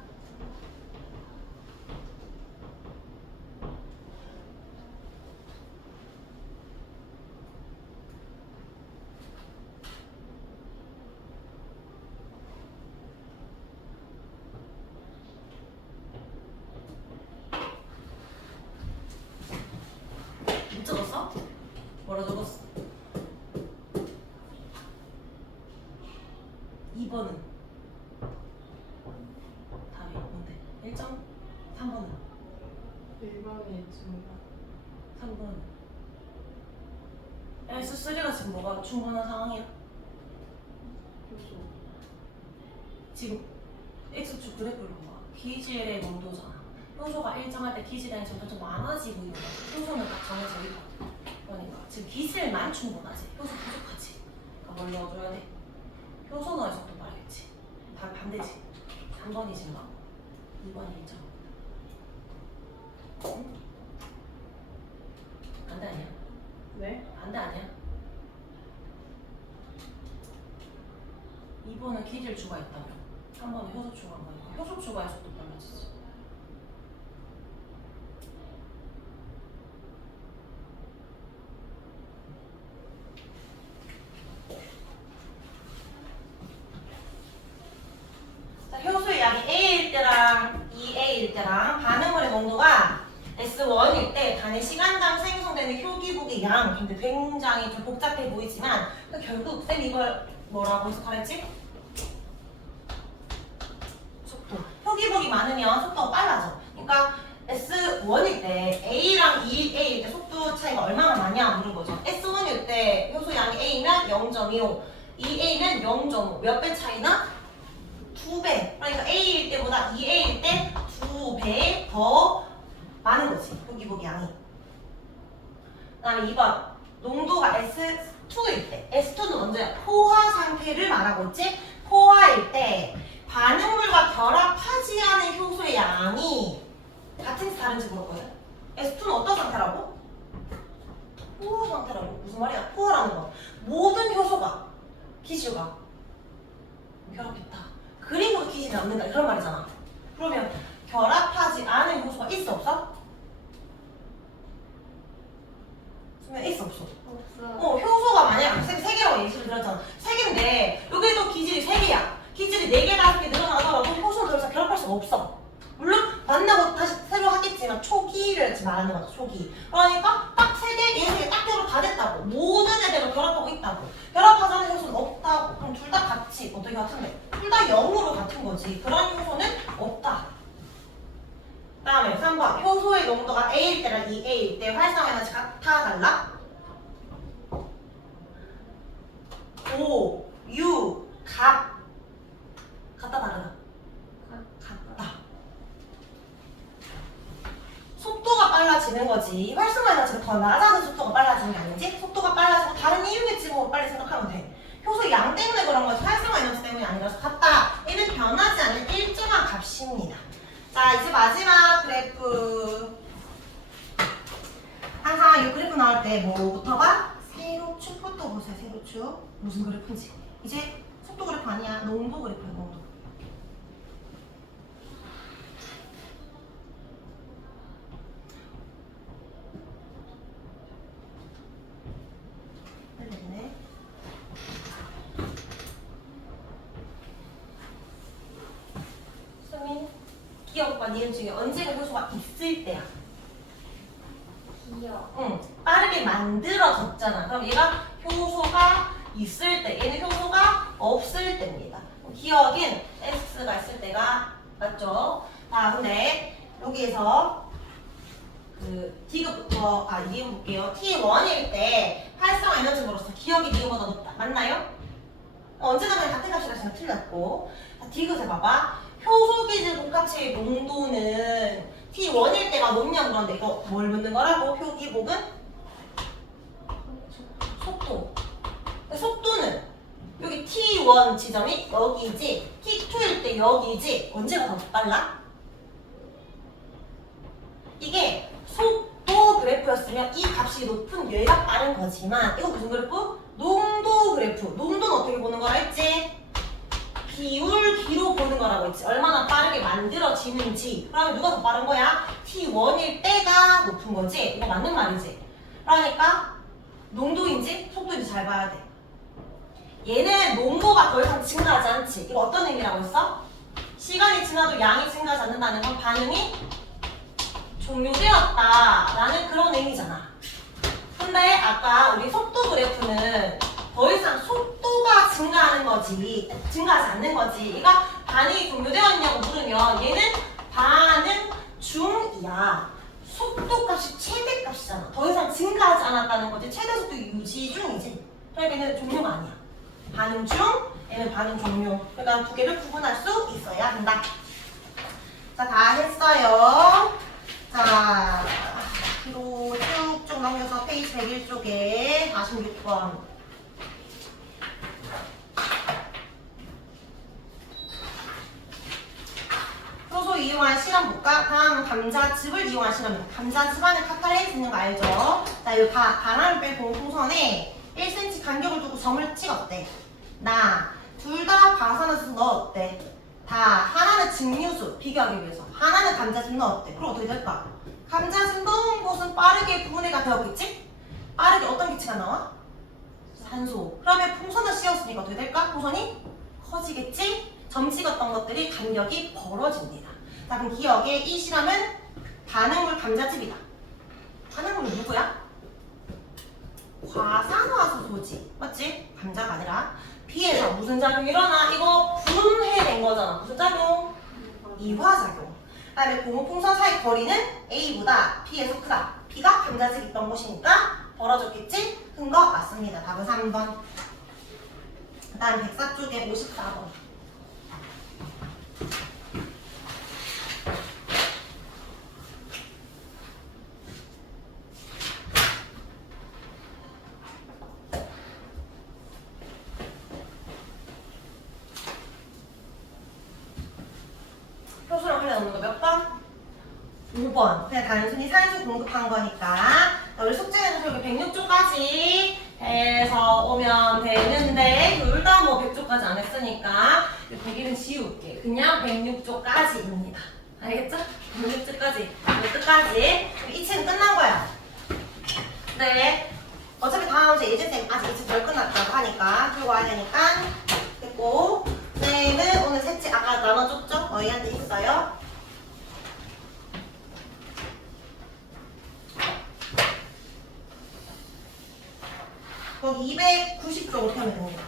못 적었어? 뭐라 적었어? 2번은 답이 뭔데? 1점? 3번은? 1번에 있습니다. 3번은? S3가 지금 뭐가 충분한 상황이야? 효소. 지금 X축 그래프를 봐. 기질의 농도잖아. 효소가 일정할 때 기질량이 점점 많아지고 있는 거지. 효소는 딱 정해져 있고. 그러니까 지금 기질만 충분하지. 효소 부족하지. 그러니까 뭘 넣어줘야 돼? 효소 넣어야 속도 빠르겠지. 반대지. 3번이지 뭐. 2번이 1점. 응? 반대 아니야? 네? 반대 아니야? 2번은 기질 추가했다며. 3번은 효소 추가한 거니까. 효소 추가해서 또 빨라지지. 자, 효소의 양이 A일 때랑 2A일 때랑 반응물의 농도가 S1일 때 단위 시간당 생성된 형성되는 효기복의 양. 근데 굉장히 좀 복잡해 보이지만 결국 쌤 이걸 뭐라고 해석하랬지? 속도. 효기복이 많으면 속도가 빨라져. 그러니까 S1일 때 A랑 2A일 때 속도 차이가 얼마나 나냐 물은 거죠. S1일 때 효소 양이 A면 0.25, 2A면 0.5. 몇 배 차이나? 2배. 그러니까 A일 때보다 2A일 때 2배 더 많은 거지. 효기복의 양이. 그 다음에 2번. 농도가 S2일 때. S2는 언제야? 포화 상태를 말하고 있지? 포화일 때 반응물과 결합하지 않은 효소의 양이 같은지 다른지 물어보거든. S2는 어떤 상태라고? 포화 상태라고. 무슨 말이야? 포화라는 거. 모든 효소가, 기주가 결합했다. 그림으로 기준이 남는다. 이런 말이잖아. 그러면 결합하지 않은 효소가 있어 없어? 있어 없어? 없어요. 효소가 만약 세 개라고 예시를 들었잖아. 3개인데 여기도 기질이 3개야. 기질이 4개, 5개 늘어나더라도 효소는 더 이상 결합할 수가 없어. 물론 만나고 다시 새로 하겠지만 초기를 지금 말하는 거죠. 초기. 그러니까 딱 3개, 4개 딱 결합 다 됐다고. 모든 애들과 결합하고 있다고. 결합하지 않은 효소는 없다고. 그럼 둘 다 같이 어떻게 같은데? 둘 다 0으로 같은 거지. 그런 효소는 없다. 다음에 3번. 효소의 농도가 A일 때랑 2A일 때 활성 에너지 같아 달라? O, U, 같다 다르다? 같다. 속도가 빨라지는 거지. 활성 에너지가 더 낮아서 속도가 빨라지는 게 아니지? 속도가 빨라지고 다른 이유겠지 뭐 빨리 생각하면 돼. 효소 양 때문에 그런 거지 활성 에너지 때문이 아니라서 같다. 얘는 변하지 않는 일정한 값입니다. 자, 이제 마지막 그래프. 항상 이 그래프 나올 때 뭐부터 봐? 세로축부터 보세요. 세로축. 무슨 그래프인지. 이제 속도 그래프 아니야. 농도 그래프야. 농도. 네. 수민, 기억과 니은 중에 언제가 효소가 있을 때야? 기억. 응, 빠르게 만들어졌잖아. 그럼 얘가 효소가 있을 때, 얘는 효소가 없을 때입니다. 기억은 S가 있을 때가 맞죠? 자, 근데 여기에서 그 디귿부터 니은 볼게요. T1일 때 활성 에너지로서 기억이 니은보다 높다. 맞나요? 언제나 그냥 같은 값이라 지금 틀렸고. 자, 디귿을 봐봐. 효소 기질 복합체의 농도는 T1일 때가 높냐 물었는데 이거 뭘 묻는 거라고? 효기복은? 속도. 속도는 여기 T1 지점이 여기지 T2일 때 여기지 언제가 더 빨라? 이게 속도 그래프였으면 이 값이 높은 얘가 빠른 거지만 이거 무슨 그래프? 농도 그래프. 농도는 어떻게 보는 거라 했지? 기울기로 보는 거라고 했지. 얼마나 빠르게 만들어지는지. 그러면 누가 더 빠른 거야? T1일 때가 높은 거지. 이거 맞는 말이지. 그러니까 농도인지 속도인지 잘 봐야 돼. 얘는 농도가 더 이상 증가하지 않지. 이거 어떤 의미라고 했어? 시간이 지나도 양이 증가하지 않는다는 건 반응이 종료되었다라는 그런 의미잖아. 근데 아까 우리 속도 그래프는 더 이상 속도가 증가하는 거지 증가하지 않는 거지. 얘가 반응이 종료되었냐고 물으면 얘는 반응 중이야. 속도값이 최대값이잖아. 더 이상 증가하지 않았다는 거지. 최대 속도 유지 중이지. 그러니까 얘는 종료가 아니야. 반응 중, 얘는 반응 종료. 그러니까 두 개를 구분할 수 있어야 한다. 자, 다 했어요. 자, 뒤로 쭉쭉 넘겨서 페이지 101쪽에 46번. 효소 이용한 실험 볼까? 다음은 감자즙을 이용한 실험입니다. 감자즙 안에 카탈레이스 있는 거 알죠? 자, 이 바람을 빼고 풍선에 1cm 간격을 두고 점을 찍었대. 둘 다 과산화수 넣었대. 하나는 증류수 비교하기 위해서, 하나는 감자즙 넣었대. 그럼 어떻게 될까? 감자즙 넣은 곳은 빠르게 분해가 되었겠지? 빠르게 어떤 기체가 나와? 산소. 그러면 풍선을 씌웠으니까 어떻게 될까? 풍선이 커지겠지? 점 찍었던 것들이 간격이 벌어집니다. 자, 그럼 기억에 이 실험은 반응물 감자즙이다. 반응물은 누구야? 과산화수소지. 맞지? 감자가 아니라. B에서 무슨 작용이 일어나? 이거 분해된 거잖아. 무슨 작용? 이화작용. 그다음에 고무풍선 사이 거리는 A보다 B에서 크다. B가 감자즙 있던 곳이니까 벌어졌겠지? 큰 거 맞습니다. 답은 3번. 그다음 104쪽에 54번. 효소랑 관련 없는 거 몇 번? 5번. 그냥 단순히 산소 공급한 거니까. 우리 숙제는 여기 106조까지 해서 오면 되는데, 둘 다 뭐 100조까지 안 했으니까, 100일은 지울게. 그냥 106조까지입니다. 알겠죠? 106조까지. 끝까지. 이 책은 끝난 거야. 네. 어차피 다음 주에 예진쌤 아직 이책 덜 끝났다고 하니까, 들고 와야 되니까. 됐고. 쌤은 오늘 셋째 아까 나눠줬죠? 너희한테 있어요. 거기 290쪽 어떻게 하면 됩니다.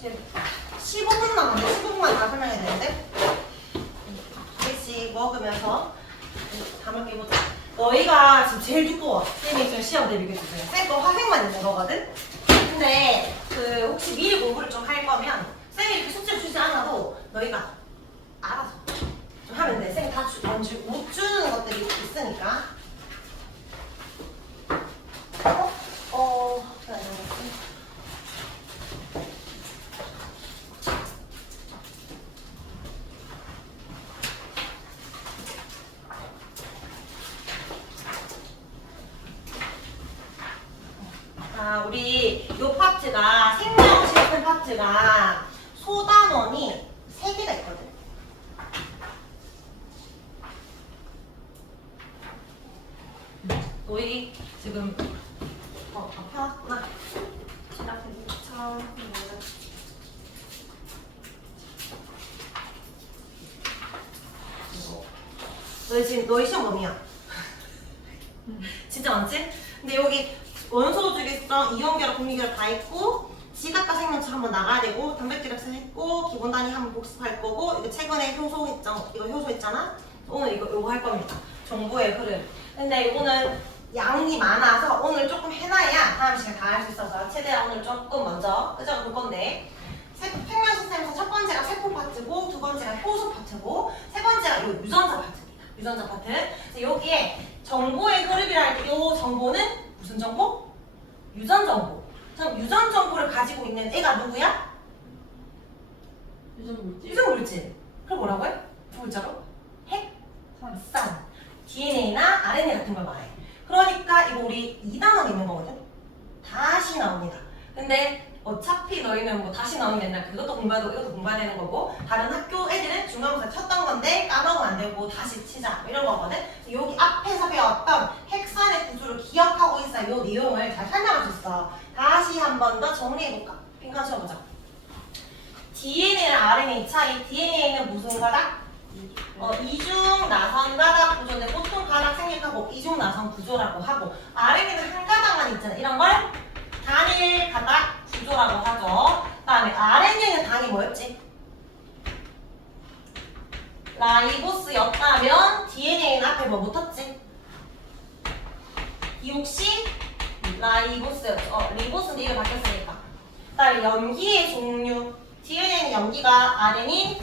지금 15분 남았는데 15분만 다 설명해야 되는데 우리씩 먹으면서 담을 깨보자. 너희가 지금 제일 두꺼워. 쌤이 지금 시험 대비해주세요. 쌤 거 화생만 있는 거거든? 근데 그 혹시 미리 공부를 좀 할 거면 쌤이 이렇게 숙제를 주지 않아도 너희가 알아서 좀 하면 돼. 쌤이 다 못 주는 것들이 있으니까. 그래, 알겠어. 우리 요 파트가 생명실험 파트가 소단원이 3개가 있거든. 너희 지금 펴놨구나. 너희 시험 뭐냐? 진짜 많지? 근데 여기 원소 주기성, 이온결합, 분리결합 다 있고 지각과 생명체 한번 나가야 되고 단백질학습 했고 기본 단위 한번 복습할 거고 이거 최근에 효소 했잖아. 이거 효소 했잖아. 오늘 이거 할 겁니다. 정보의 흐름. 근데 이거는 양이 많아서 오늘 조금 해놔야 다음 시간에 다 할 수 있어서 최대한 오늘 조금 먼저 볼 건데 생명 시스템에서 첫 번째가 세포 파트고 두 번째가 효소 파트고 세 번째가 이 유전자 파트입니다. 유전자 파트. 그래서 여기에 정보의 흐름이랄 때 이 정보는 무슨 정보? 유전 정보. 그럼 유전 정보를 가지고 있는 애가 누구야? 유전 물질. 유전 물질. 그럼 뭐라고 해? 두 글자로? 핵산. DNA나 RNA 같은 걸 말해. 그러니까 이거 우리 2단원에 있는 거거든. 다시 나옵니다. 근데 어차피 너희는 뭐 다시 나오는 게 아니라 그것도 공부하고 이것도 공부해야 되는 거고 다른 학교 애들은 중간고사 쳤던 건데 까먹으면 안 되고 다시 치자 이런 거거든. 여기 앞에서 배웠던 핵산의 구조를 기억하고 있어야 이 내용을 잘 설명할 수 있어. 다시 한 번 더 정리해볼까? 빈칸 쳐보자. DNA랑 RNA 차이. DNA는 무슨 가닥? 이중 나선 가닥 구조인데 보통 가닥 생략하고 이중 나선 구조라고 하고 RNA는 한 가닥만 있잖아. 이런 걸 단일 가닥 구조라고 하죠. 그 다음에 RNA는 당이 뭐였지? 라이보스였다면 DNA는 앞에 뭐 붙었지? 디옥시 라이보스였죠. 리보스인데 이거 바뀌었으니까. 그 다음에 염기의 종류. DNA는 염기가 R인,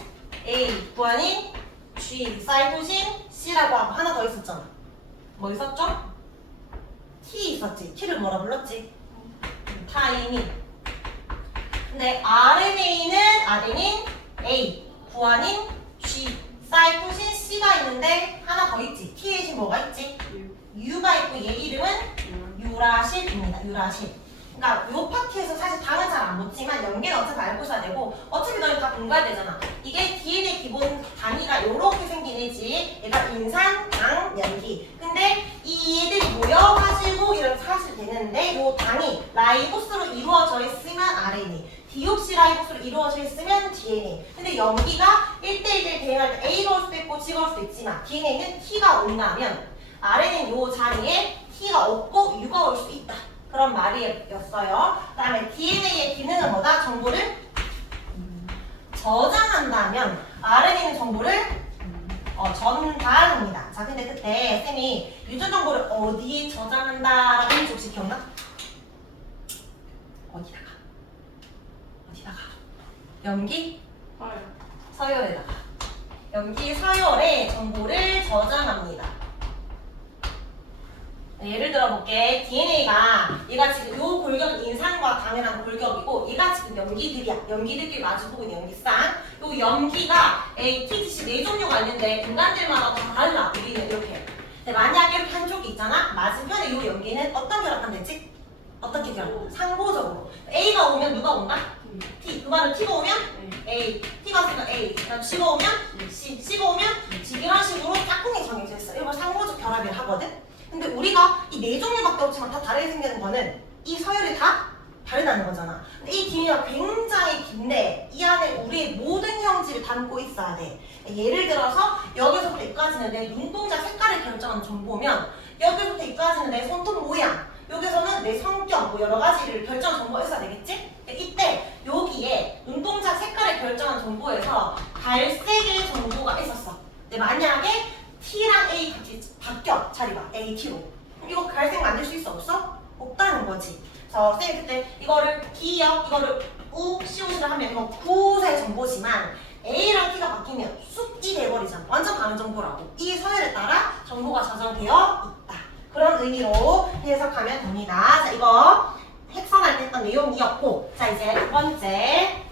A, 구안인, G, 사이토신, C라고 하고 하나 더 있었잖아. 뭐 있었죠? T 있었지. T를 뭐라 불렀지? 타이민. 근데 RNA는 아데닌, A, 구안인, G, 사이토신, C가 있는데 하나 더 있지. T에 대신 뭐가 있지? U가 있고 얘 이름은 유라실입니다. 유라실. 그러니까 요 파트에서 사실 당은 잘 안 붙지만 연계는 어차피 알고 있어야 되고 어차피 너희 다 공부해야 되잖아. 이게 DNA 기본 단위가 이렇게 생긴 애지. 얘가 인산, 당, 연기. 근데 이 애들이 모여가지고 이렇게 사실 되는데 요 당이 라이보스로 이루어져 있으면 RNA, 디옥시라이보스로 이루어져 있으면 DNA. 근데 염기가 1대1대 대응할 때 A가 올 수도 있고 G가 올 수도 있지만 DNA는 T가 온다면 RNA는 요 자리에 T가 없고 U가 올 수 있다. 그런 말이었어요. 그 다음에 DNA의 기능은 뭐다? 정보를 저장한다면 RNA는 정보를 전달합니다. 자, 근데 그때 쌤이 유전 정보를 어디에 저장한다라고 했는지 혹시 기억나? 어디다가? 염기 화요. 서열에다가. 염기 서열에 정보를 저장합니다. 예를 들어 볼게. DNA가 얘가 지금 요 골격은 인산과 당연한 골격이고 얘가 지금 염기들이야. 염기들끼리 마주보고 있는 염기쌍. 요 염기가 A, T, T, C 네 종류가 있는데 인간들마다 다 달라. 우리는 이렇게. 근데 만약에 이렇게 한쪽이 있잖아. 맞은편에 요 염기는 어떤 결합하면 되지? 어떻게 결합하면? 상호적으로. A가 오면 누가 온다? T. 그 말은 T가 오면 A. T가 왔으니까 A. 그다음 C가 오면 C. C가 오면 G. 이런 식으로 짝꿍이 정해져 있어. 이걸 상호적 결합을 하거든. 근데 우리가 이 네 종류밖에 없지만 다 다르게 생기는 거는 이 서열이 다 다르다는 거잖아. 근데 이 DNA가 굉장히 긴데 이 안에 우리의 모든 형질을 담고 있어야 돼. 예를 들어서 여기서부터 여기까지는 내 눈동자 색깔을 결정하는 정보면 여기서부터 여기까지는 내 손톱 모양, 여기서는 내 성격, 뭐 여러 가지를 결정하는 정보가 있어야 되겠지? 이때 여기에 눈동자 색깔을 결정하는 정보에서 갈색의 정보가 있었어. 근데 만약에 T랑 A 같이 바뀌어 자리가 A, T로. 이거 갈색 만들 수 있어? 없어? 없다는 거지. 그래서 쌤이 그때 이거를 D역, 이거를 U, CU를 하면 이거 구의 정보지만 A랑 T가 바뀌면 쑥이 돼버리잖아. 완전 다른 정보라고. 이 서열에 따라 정보가 저장되어 있다. 그런 의미로 해석하면 됩니다. 자, 이거 핵선할 때 했던 내용이었고, 자 이제 두 번째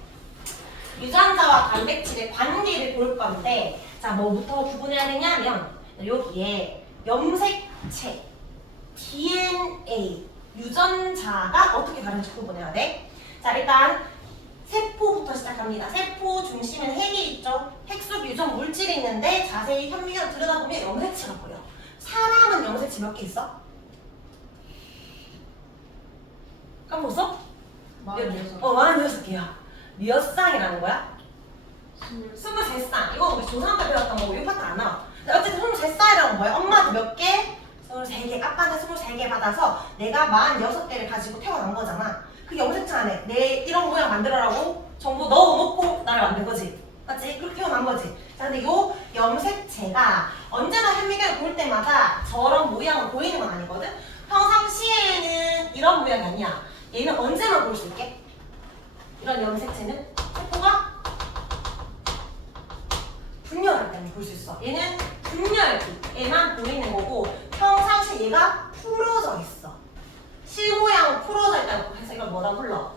유전자와 단백질의 관계를 볼 건데, 자 뭐부터 구분해야 되냐면 여기에 염색체, DNA, 유전자가 어떻게 다른지 구분해야 돼. 자 일단 세포부터 시작합니다. 세포 중심엔 핵이 있죠. 핵 속 유전 물질이 있는데 자세히 현미경 들여다보면 염색체가 보여. 사람은 염색체 몇 개 있어? 까먹었어? 46개야. 몇 쌍이라는 거야? 23쌍. 이거 우리 조3 때 배웠던 거고 이 파트 안 나와. 어쨌든 23쌍이라는 거야. 엄마한테 몇 개? 23개. 아빠한테 23개 받아서 내가 46개를 가지고 태어난 거잖아. 그 염색체 안에 내 이런 모양 만들어라고 정보 넣어놓고 나를 만든 거지. 맞지? 그렇게 태어난 거지. 자, 근데 요 염색체가 언제나 현미경을 볼 때마다 저런 모양을 보이는 건 아니거든? 평상시에는 이런 모양이 아니야. 얘는 언제만 볼 수 있게? 이런 염색체는 세포가 분열할 때만 볼 수 있어. 얘는 분열기에만 보이는 거고 평상시 얘가 풀어져 있어. 실모양은 풀어져 있다고 해서 이걸 뭐라 불러?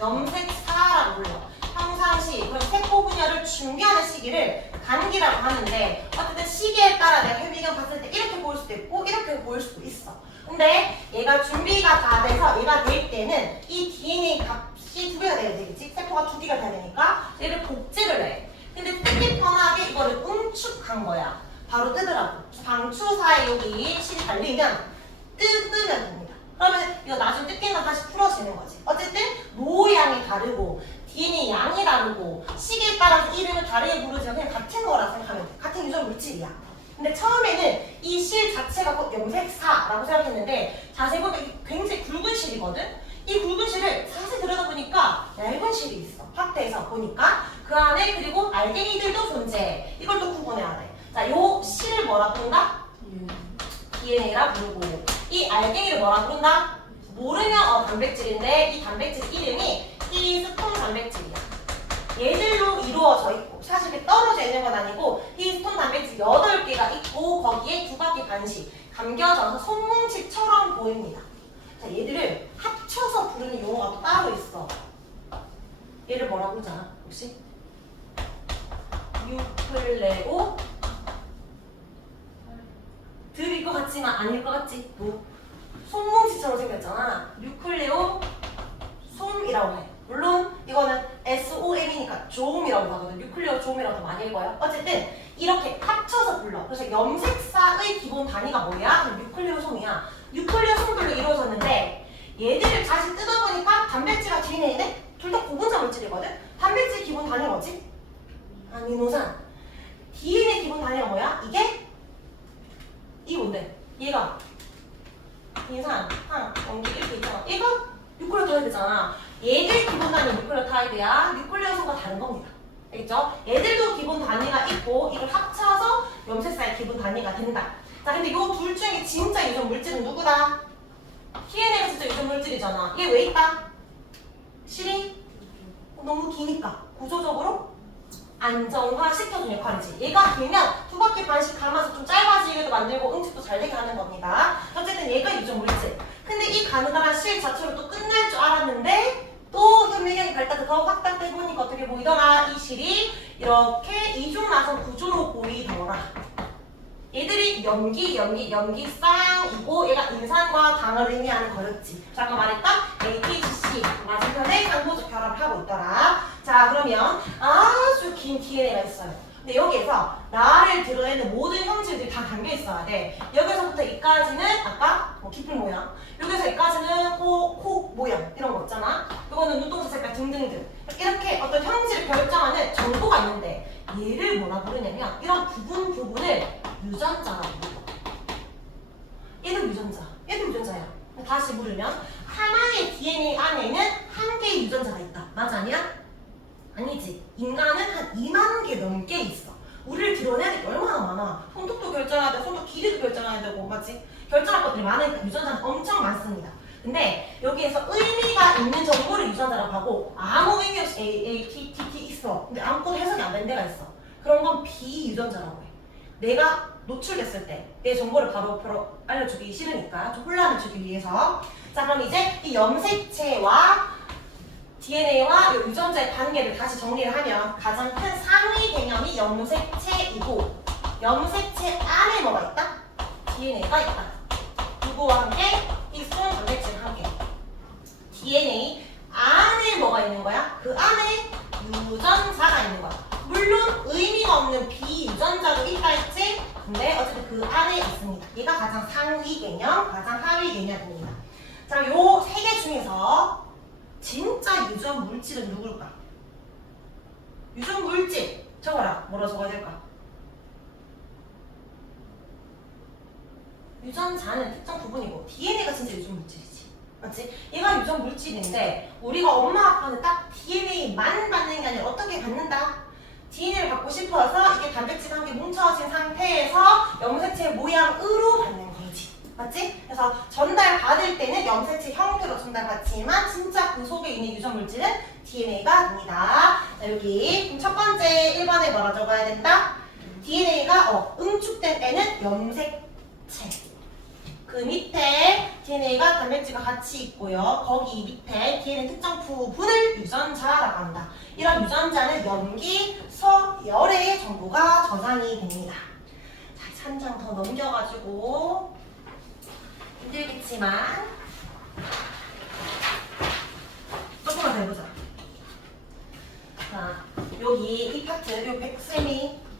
염색사라고 불러. 평상시 그럼 세포 분열을 준비하는 시기를 간기라고 하는데 어쨌든 시기에 따라 내가 현미경 봤을 때 이렇게 보일 수도 있고 이렇게 보일 수도 있어. 근데 얘가 준비가 다 돼서 얘가 될 때는 이 DNA 값이 2개가 돼야 되겠지? 세포가 2개가 돼야 되니까 얘를 복제를 해. 근데 뜨기 편하게 이거를 응축한 거야. 바로 뜨더라고. 방추사에 여기 실이 달리면 뜯으면 됩니다. 그러면 이거 나중에 뜯긴 건 다시 풀어지는 거지. 어쨌든 모양이 다르고 DNA 양이 다르고 시기에 따라서 이름을 다르게 부르지만 그냥 같은 거라 생각하면 돼. 같은 유전 물질이야. 근데 처음에는 이 실 자체가 곧 염색사라고 생각했는데 자세히 보면 이게 굉장히 굵은 실이거든? 이 굵은 실을 자세히 들여다보니까 얇은 실이 있어. 확대해서 보니까 그 안에 그리고 알갱이들도 존재해. 이걸 또 구분해야 돼. 자, 요 실을 뭐라 부른다? DNA라 부르고 이 알갱이를 뭐라 부른다? 모르면 단백질인데 이 단백질 이름이 히스톤 단백질이야. 얘들로 이루어져 있고 사실 이렇게 떨어져 있는 건 아니고 히스톤 단백질 8개가 있고 거기에 2바퀴 반씩 감겨져서 손뭉치처럼 보입니다. 자, 얘들을 합쳐서 부르는 용어가 또 따로 있어. 얘를 뭐라고 부르잖아 혹시? 유클레오 들일 것 같지만 아닐 것 같지? 뭐 손뭉치처럼 생겼잖아. 뉴클레오 솜이라고 해. 물론 이거는 SOM이니까 조음이라고 하거든. 뉴클레오 조음이라고 많이 읽어요. 어쨌든 이렇게 합쳐서 불러. 그래서 염색사의 기본 단위가 뭐야? 뉴클레오 솜이야. 뉴클레오 솜들로 이루어졌는데 얘들을 다시 뜯어보니까 단백질과 DNA는 둘 다 고분자 물질이거든? 단백질 기본 단위가 뭐지? 아미노산. DNA 기본 단위가 뭐야? 이게 뭔데? 얘가 인산, 항, 염기 이렇게 있잖아. 얘가 뉴클레오타이드잖아. 얘들 기본 단위 뉴클레오타이드야. 뉴클레오소가 다른 겁니다. 알겠죠? 얘들도 기본 단위가 있고 이걸 합쳐서 염색사의 기본 단위가 된다. 자, 근데 요 둘 중에 진짜 유전 물질은 누구다? DNA가 진짜 유전 물질이잖아. 얘 왜 있다? 실이 너무 기니까 구조적으로 안정화 시켜주는 역할이지. 얘가 길면 두 바퀴 반씩 감아서 좀 짧아지게도 만들고 응집도 잘 되게 하는 겁니다. 어쨌든 얘가 유전 물질. 근데 이 가느다란 실 자체로 또 끝날 줄 알았는데 또 현미경이 발달해서 더 확장돼 보니까 어떻게 보이더라? 이 실이 이렇게 이중나선 구조로 보이더라. 얘들이 염기쌍이고 얘가 인산과 당을 의미하는 거였지. 아까 말했던 ATGC 맞은편에 상호적 결합을 하고 있더라. 자, 그러면 아주 긴 DNA가 있어요. 근데 여기에서 나를 드러내는 모든 형질들이 다 담겨 있어야 돼. 여기서부터 여기까지는 아까 뭐 깃불 모양, 여기서 여기까지는 코 모양 이런 거 있잖아. 이거는 눈동자 색깔 등등등. 이렇게 어떤 형질을 결정하는 정보가 있는데 얘를 뭐라 부르냐면 이런 부분을 유전자라고 불러. 얘도 유전자, 얘도 유전자야. 다시 물으면 하나의 DNA 안에는 한 개의 유전자가 있다. 맞아, 아니야? 아니지. 인간은 한 2만 개 넘게 있어. 우리를 드러내야 게 얼마나 많아. 손톱도 결정해야 돼, 손톱 길이도 결정해야 되고, 맞지? 결정할 것들이 많으니까 유전자는 엄청 많습니다. 근데 여기에서 의미가 있는 정보를 유전자라고 하고 아무 의미 없이 ATTT 있어. 근데 아무것도 해석이 안 되는 데가 있어. 그런 건 비유전자라고 해. 내가 노출됐을 때 내 정보를 바로 알려주기 싫으니까 좀 혼란을 주기 위해서. 자, 그럼 이제 이 염색체와 DNA와 유전자의 관계를 다시 정리를 하면 가장 큰 상위 개념이 염색체이고 염색체 안에 뭐가 있다? DNA가 있다. 누구와 함께? 이 수용 단백질과 함께. DNA 안에 뭐가 있는 거야? 그 안에 유전자가 있는 거야. 물론 의미가 없는 비유전자도 있다 했지? 근데 어쨌든 그 안에 있습니다. 얘가 가장 상위 개념, 가장 하위 개념입니다. 자, 요 세 개 중에서 진짜 유전 물질은 누굴까? 유전 물질 적어라. 뭐라 적어야 될까? 유전자는 특정 부분이고 DNA가 진짜 유전 물질이지. 맞지? 얘가 유전 물질인데 우리가 엄마 아빠는 딱 DNA만 받는 게 아니라 어떻게 받는다? DNA를 받고 싶어서 이게 단백질과 함께 뭉쳐진 상태에서 염색체 모양으로 받는 거지. 맞지? 그래서 전달받을 때는 염색체 형태로 전달받지만 진짜 그 속에 있는 유전 물질은 DNA가 됩니다. 자, 여기 그럼 첫 번째 1번에 뭐라 적어야 된다? DNA가 응축된 애는 염색체. 그 밑에 DNA가 단백질과 같이 있고요. 거기 밑에 DNA 특정 부분을 유전자라고 한다. 이런 유전자는 염기, 소, 열의 정보가 저장이 됩니다. 자, 한 장 더 넘겨가지고 힘들겠지만 조금만 더 해보자. 자, 여기 이 파트, 요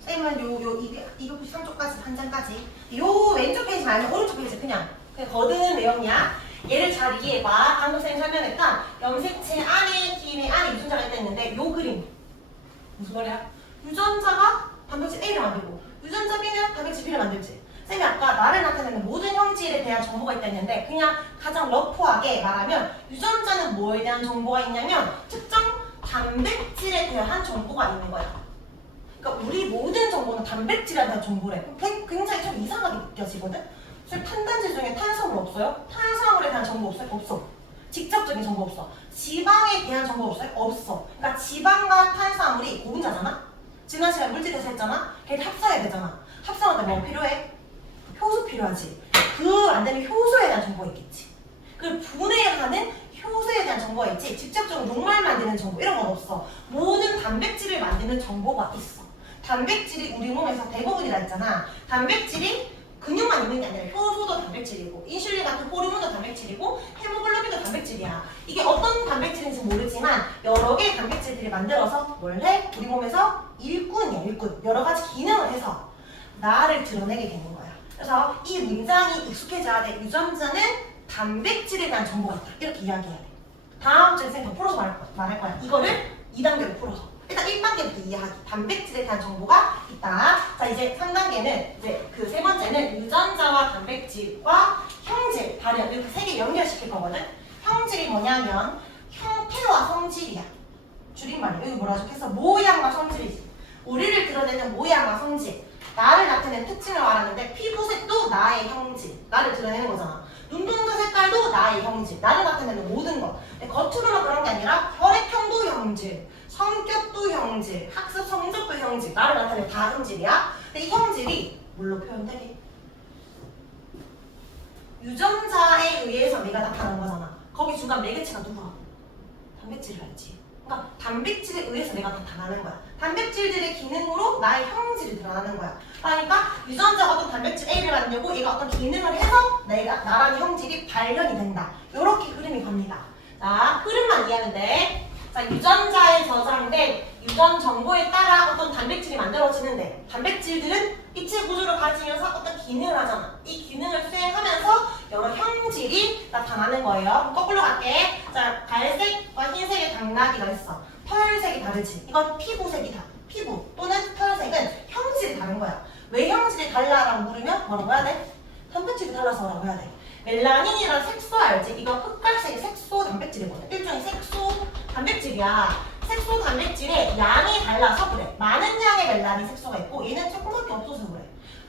쌤은 요 293쪽까지 한 장까지. 요 왼쪽 페이지 말면 오른쪽 페이지 그냥 거드는 내용이야. 얘를 잘 이해해봐. 방금 쌤이 설명했던 염색체 안에 DNA 안에 유전자가 있다 했는데 요 그림 무슨 말이야? 유전자가 단백질 A를 만들고 유전자 B는 단백질 B를 만들지. 쌤이 아까 나를 나타내는 모든 형질에 대한 정보가 있다 했는데 그냥 가장 러프하게 말하면 유전자는 뭐에 대한 정보가 있냐면 특정 단백질에 대한 정보가 있는 거야. 그러니까 우리 모든 정보는 단백질에 대한 정보래. 굉장히 좀 이상하게 느껴지거든? 그래서 탄단지 중에 탄수화물 없어요? 탄수화물에 대한 정보 없어요? 없어. 직접적인 정보 없어. 지방에 대한 정보 없어요? 없어. 그러니까 지방과 탄수화물이 고분자잖아? 지난 시간에 물질대사 했잖아? 걔들 합성해야 되잖아. 합성할 때 뭐 필요해? 효소 필요하지. 그 안 되면 효소에 대한 정보가 있겠지. 그 분해하는 효소에 대한 정보가 있지. 직접적으로 녹말 만드는 정보 이런 건 없어. 모든 단백질을 만드는 정보가 있어. 단백질이 우리 몸에서 대부분이라 했잖아. 단백질이 근육만 있는 게 아니라 효소도 단백질이고 인슐린 같은 호르몬도 단백질이고 헤모글로빈도 단백질이야. 이게 어떤 단백질인지 모르지만 여러 개의 단백질들이 만들어서 뭘 해? 우리 몸에서 일꾼이야, 일꾼. 여러 가지 기능을 해서 나를 드러내게 되는 거야. 그래서 이 문장이 익숙해져야 돼. 유전자는 단백질에 대한 정보가 있다. 이렇게 이야기해야 돼. 다음 주에 선생님 더 풀어서 말할 거야. 이거를 2단계로 풀어서. 일단 1단계부터 이해하기. 단백질에 대한 정보가 있다. 자, 이제 3단계는 이제 그 세 번째는 유전자와 단백질과 형질, 발현 이렇게 세 개 연결시킬 거거든. 형질이 뭐냐면 형태와 성질이야. 줄임말이야. 여기 뭐라 적혔어? 모양과 성질이지. 우리를 드러내는 모양과 성질. 나를 나타내는 특징을 말하는데 피부색도 나의 형질. 나를 드러내는 거잖아. 눈동자 색깔도 나의 형질. 나를 나타내는 모든 것. 근데 겉으로만 그런 게 아니라 혈액형도 형질. 성격도 형질. 학습 성적도 형질. 나를 나타내는 다 형질이야. 근데 이 형질이 뭘로 표현되게? 유전자에 의해서 내가 나타나는 거잖아. 거기 중간 매개체가 누구야? 단백질이라지. 그러니까 단백질에 의해서 내가 나타나는 거야. 단백질들의 기능으로 나의 형질이 드러나는 거야. 그러니까 유전자가 어떤 단백질 A를 만들고 얘가 어떤 기능을 해서 나라는 형질이 발현이 된다. 이렇게 흐름이 갑니다. 자, 흐름만 이해하면 돼. 자, 유전자에 저장된 유전 정보에 따라 어떤 단백질이 만들어지는데 단백질들은 입체 구조를 가지면서 어떤 기능을 하잖아. 이 기능을 수행하면서 여러 형질이 나타나는 거예요. 거꾸로 갈게. 자, 갈색과 흰색의 당나귀가 있어. 털색이 다르지. 이건 피부색이다. 피부 또는 털색은 형질이 다른 거야. 왜 형질이 달라라고 물으면 뭐라고 해야 돼? 단백질이 달라서라고 해야 돼. 멜라닌이라는 색소 알지? 이거 흑갈색이 색소 단백질이거든. 일종의 색소 단백질이야. 색소 단백질의 양이 달라서 그래. 많은 양의 멜라닌 색소가 있고 얘는 조금밖에 없어서 그래.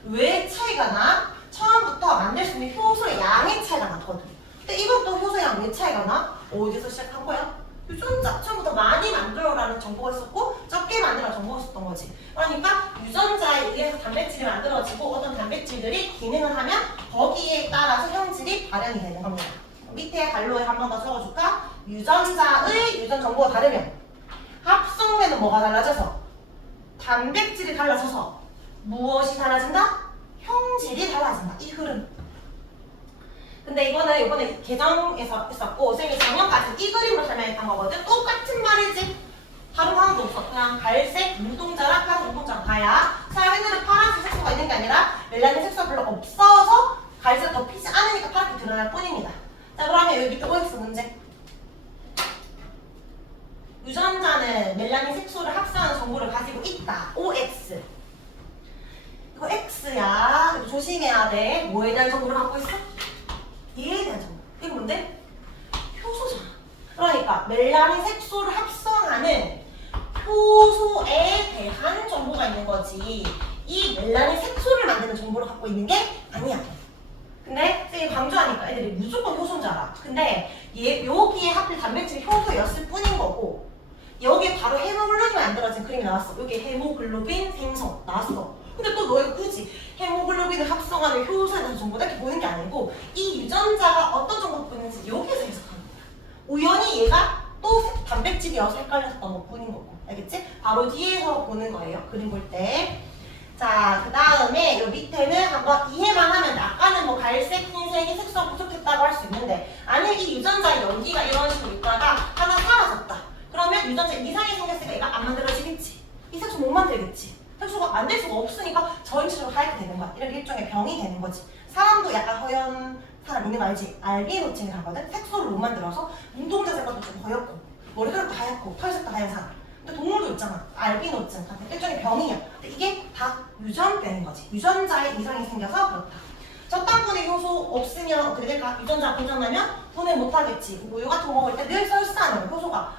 왜 차이가 나? 처음부터 만들 수 있는 효소의 양의 차이가 나거든. 근데 이것도 효소의 양 왜 차이가 나? 어디서 시작한 거야? 유전자. 처음부터 많이 만들어라는 정보가 있었고 적게 만들어라는 정보가 있었던 거지. 그러니까 유전자에 의해서 단백질이 만들어지고 어떤 단백질들이 기능을 하면 거기에 따라서 형질이 발현이 되는 겁니다. 밑에 갈로에 한 번 더 적어줄까? 유전자의 유전 정보가 다르면 합성되는 뭐가 달라져서 단백질이 달라져서 무엇이 달라진다? 형질이 달라진다. 이 흐름. 근데 이거는 이번에 개정에서 있었고 선생님이 작년까지 이 그림으로 설명했던 거거든. 똑같은 말이지. 다른 거 하나도 없어. 그냥 갈색 눈동자랑 파란 눈동자랑 다야. 사회에는 파란색 색소가 있는 게 아니라 멜라닌 색소가 별로 없어서 갈색 덮이지 않으니까 파랗게 드러날 뿐입니다. 자, 그러면 여기 밑에 OX 문제. 유전자는 멜라닌 색소를 합성하는 정보를 가지고 있다. OX. 이거 X야. 조심해야 돼. 뭐에 대한 정보를 갖고 있어? 얘에 대한 정보. 이거 뭔데? 효소잖아. 그러니까 멜라닌 색소를 합성하는 효소에 대한 정보가 있는 거지. 이 멜라닌 색소를 만드는 정보를 갖고 있는 게 아니야. 근데 선생님이 강조하니까 애들이 무조건 효소인 줄 알아. 근데 여기에 하필 단백질이 효소였을 뿐인 거고 여기에 바로 헤모글로빈이 만들어진 그림이 나왔어. 여기 헤모글로빈 생성 나왔어. 근데 또 너희가 굳이 헤모글로빈을 합성하는 효소에 대한 정보가 이렇게 보이는 게 아니고 이 유전자가 어떤 정보를 갖고 있는지 여기에서 해석하는 거야. 우연히 얘가 또 단백질이어서 헷갈렸던 것 뿐인 거고. 알겠지? 바로 뒤에서 보는 거예요. 그림 볼 때. 자, 그 다음에 요 밑에는 한번 이해만 하면 돼. 아까는 뭐 갈색, 흰색이 색소가 부족했다고 할 수 있는데 아니 이 유전자의 연기가 이런 식으로 있다가 하나 사라졌다. 그러면 유전자에 이상이 생겼으니까 얘가 안 만들어지겠지. 이 색소 못 만들겠지. 색소가 만들 수가 없으니까 전체적으로 하얗게 되는 거야. 이런 일종의 병이 되는 거지. 사람도 약간 허연 사람 있는 거 알지? 알비노층이 하거든. 색소를 못 만들어서 눈동자 색깔도 좀 허옇고 머리카락도 하얗고 털색도 하얀 사람. 근데 동물도 있잖아. 알비노증 같은 일종의 병이야. 근데 이게 다 유전병인 거지. 유전자에 이상이 생겨서 그렇다. 저당분의 효소 없으면 어떻게 될까? 유전자가 고장나면 분해 못하겠지. 우유 같은 거 먹을 때 늘 설사하는 효소가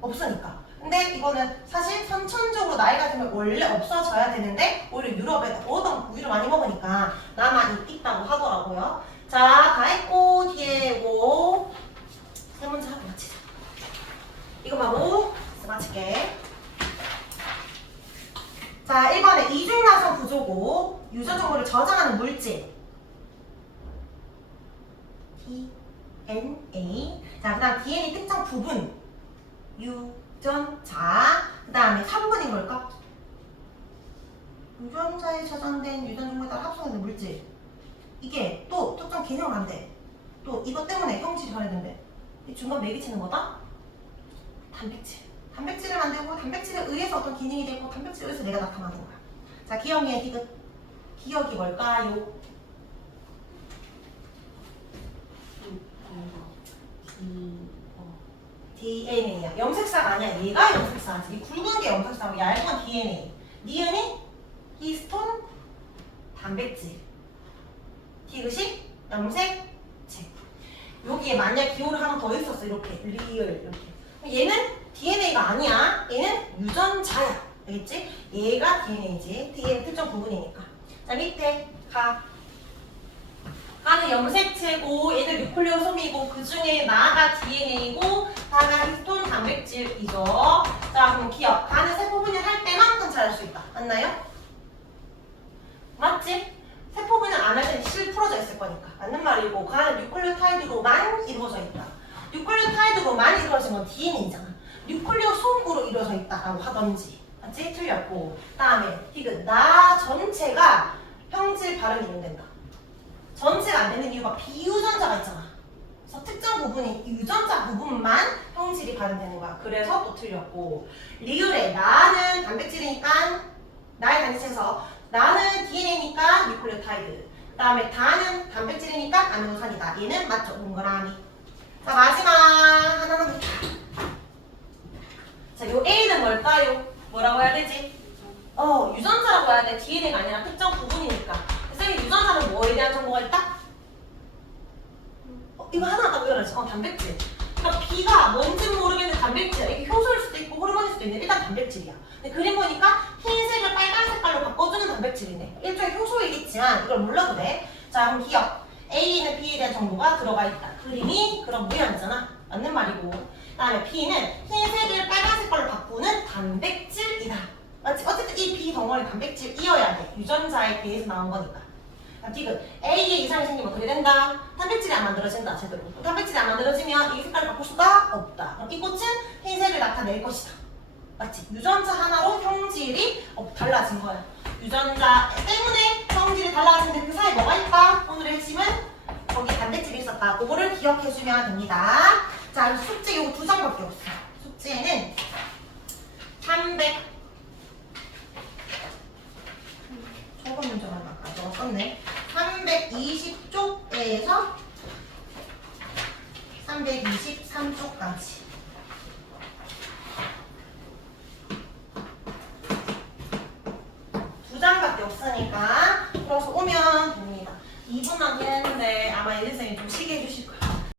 없으니까. 근데 이거는 사실 선천적으로 나이가 들면 원래 없어져야 되는데 오히려 유럽에 워낙 우유를 많이 먹으니까 남아 있다고 하더라고요. 자, 다 했고 뒤에 이거 세 문제 하고 마치자. 이거하고 마칠게. 자, 1번에 이중나선 구조고 유전 정보를 저장하는 물질 DNA. 자, 그 다음 DNA 특정 부분 유전자. 그 다음에 3번인 걸까? 유전자에 저장된 유전 정보에 따라 합성되는 물질. 이게 또 특정 기능을 한대. 또 이것 때문에 형질이 변했는데 이 중간 매개체는 뭐다? 단백질. 단백질을 만들고 단백질에 의해서 어떤 기능이 되고 단백질에 의해서 내가 나타나는 거야. 자, 기억의 디귿. 기억이 뭘까요? DNA야. 염색사가 아니야. 얘가 염색사지. 이 굵은 게 염색사고 얇은 건 DNA. 니은이 히스톤 단백질. 디귿이 염색체. 여기에 만약 기호를 하나 더 있었어. 이렇게 리을 이렇게. 얘는 DNA가 아니야. 얘는 유전자야. 알겠지? 얘가 DNA지. DNA 특정 부분이니까. 자 밑에 가는 염색체고 얘들 뉴클레오솜이고 그 중에 나가 DNA고 다가 히스톤 단백질이죠. 자 그럼 기억. 가는 세포 분열 할 때만큼 잘할 수 있다. 맞나요? 맞지? 세포 분열 안 할 때는 실 풀어져 있을 거니까. 맞는 말이고 가는 뉴클레오타이드로만 이루어져 있다. 뉴클레오타이드로만 이루어진 건 DNA잖아. 뉴클레오솜으로 이루어져 있다라고 하던지. 맞지? 틀렸고. 다음에 디귿. 나 전체가 평질 발음이 이용된다. 전체가 안 되는 이유가 비유전자가 있잖아. 그래서 특정 부분이 유전자 부분만 형질이 발현되는 거야. 그래서 또 틀렸고. 리을에 나는 단백질이니까 나의 단체에서 나는 DNA니까 뉴클레오타이드. 그 다음에 다는 단백질이니까 아미노산이다. 얘는 맞죠? 동그라미. 자 마지막 하나만 더. 자, 요 A는 뭘까요? 뭐라고 해야 되지? 유전자라고 해야 돼. DNA가 아니라 특정 부분이니까. 선생님 유전자는 뭐에 대한 정보가 있다? 이거 하나 딱 외워야지. 단백질. 그러니까 B가 뭔지는 모르겠는데 단백질이야. 이게 효소일 수도 있고 호르몬일 수도 있는데 일단 단백질이야. 근데 그림 보니까 흰색을 빨간 색깔로 바꿔주는 단백질이네. 일종의 효소이겠지만 이걸 몰라도 돼. 자 그럼 기억. A는 B에 대한 정보가 들어가 있다. 그림이 그런 모양이잖아. 맞는 말이고. 그 다음에 B는 흰색을 빨간 색깔로 바꾸는 단백질이다. 맞지? 어쨌든 이 B 덩어리 단백질이어야 돼. 유전자에 대해서 나온 거니까. 디귿. A에 이상이 생기면 어떻게 된다? 단백질이 안 만들어진다. 제대로. 단백질이 안 만들어지면 이 색깔을 바꿀 수가 없다. 그럼 이 꽃은 흰색을 나타낼 것이다. 맞지? 유전자 하나로 형질이 달라진 거야. 유전자 때문에 형질이 달라지는데 그 사이에 뭐가 있다? 오늘의 핵심은 거기 단백질이 있었다. 그거를 기억해주면 됩니다. 자, 숙제 요거 2장밖에 없어. 숙제는 300 문제만 아까 적었었네. 320쪽에서 323쪽까지. 두 장밖에 없으니까 풀어서 오면 됩니다. 2분만 했는데 아마 예전생이 좀 쉬게 해주실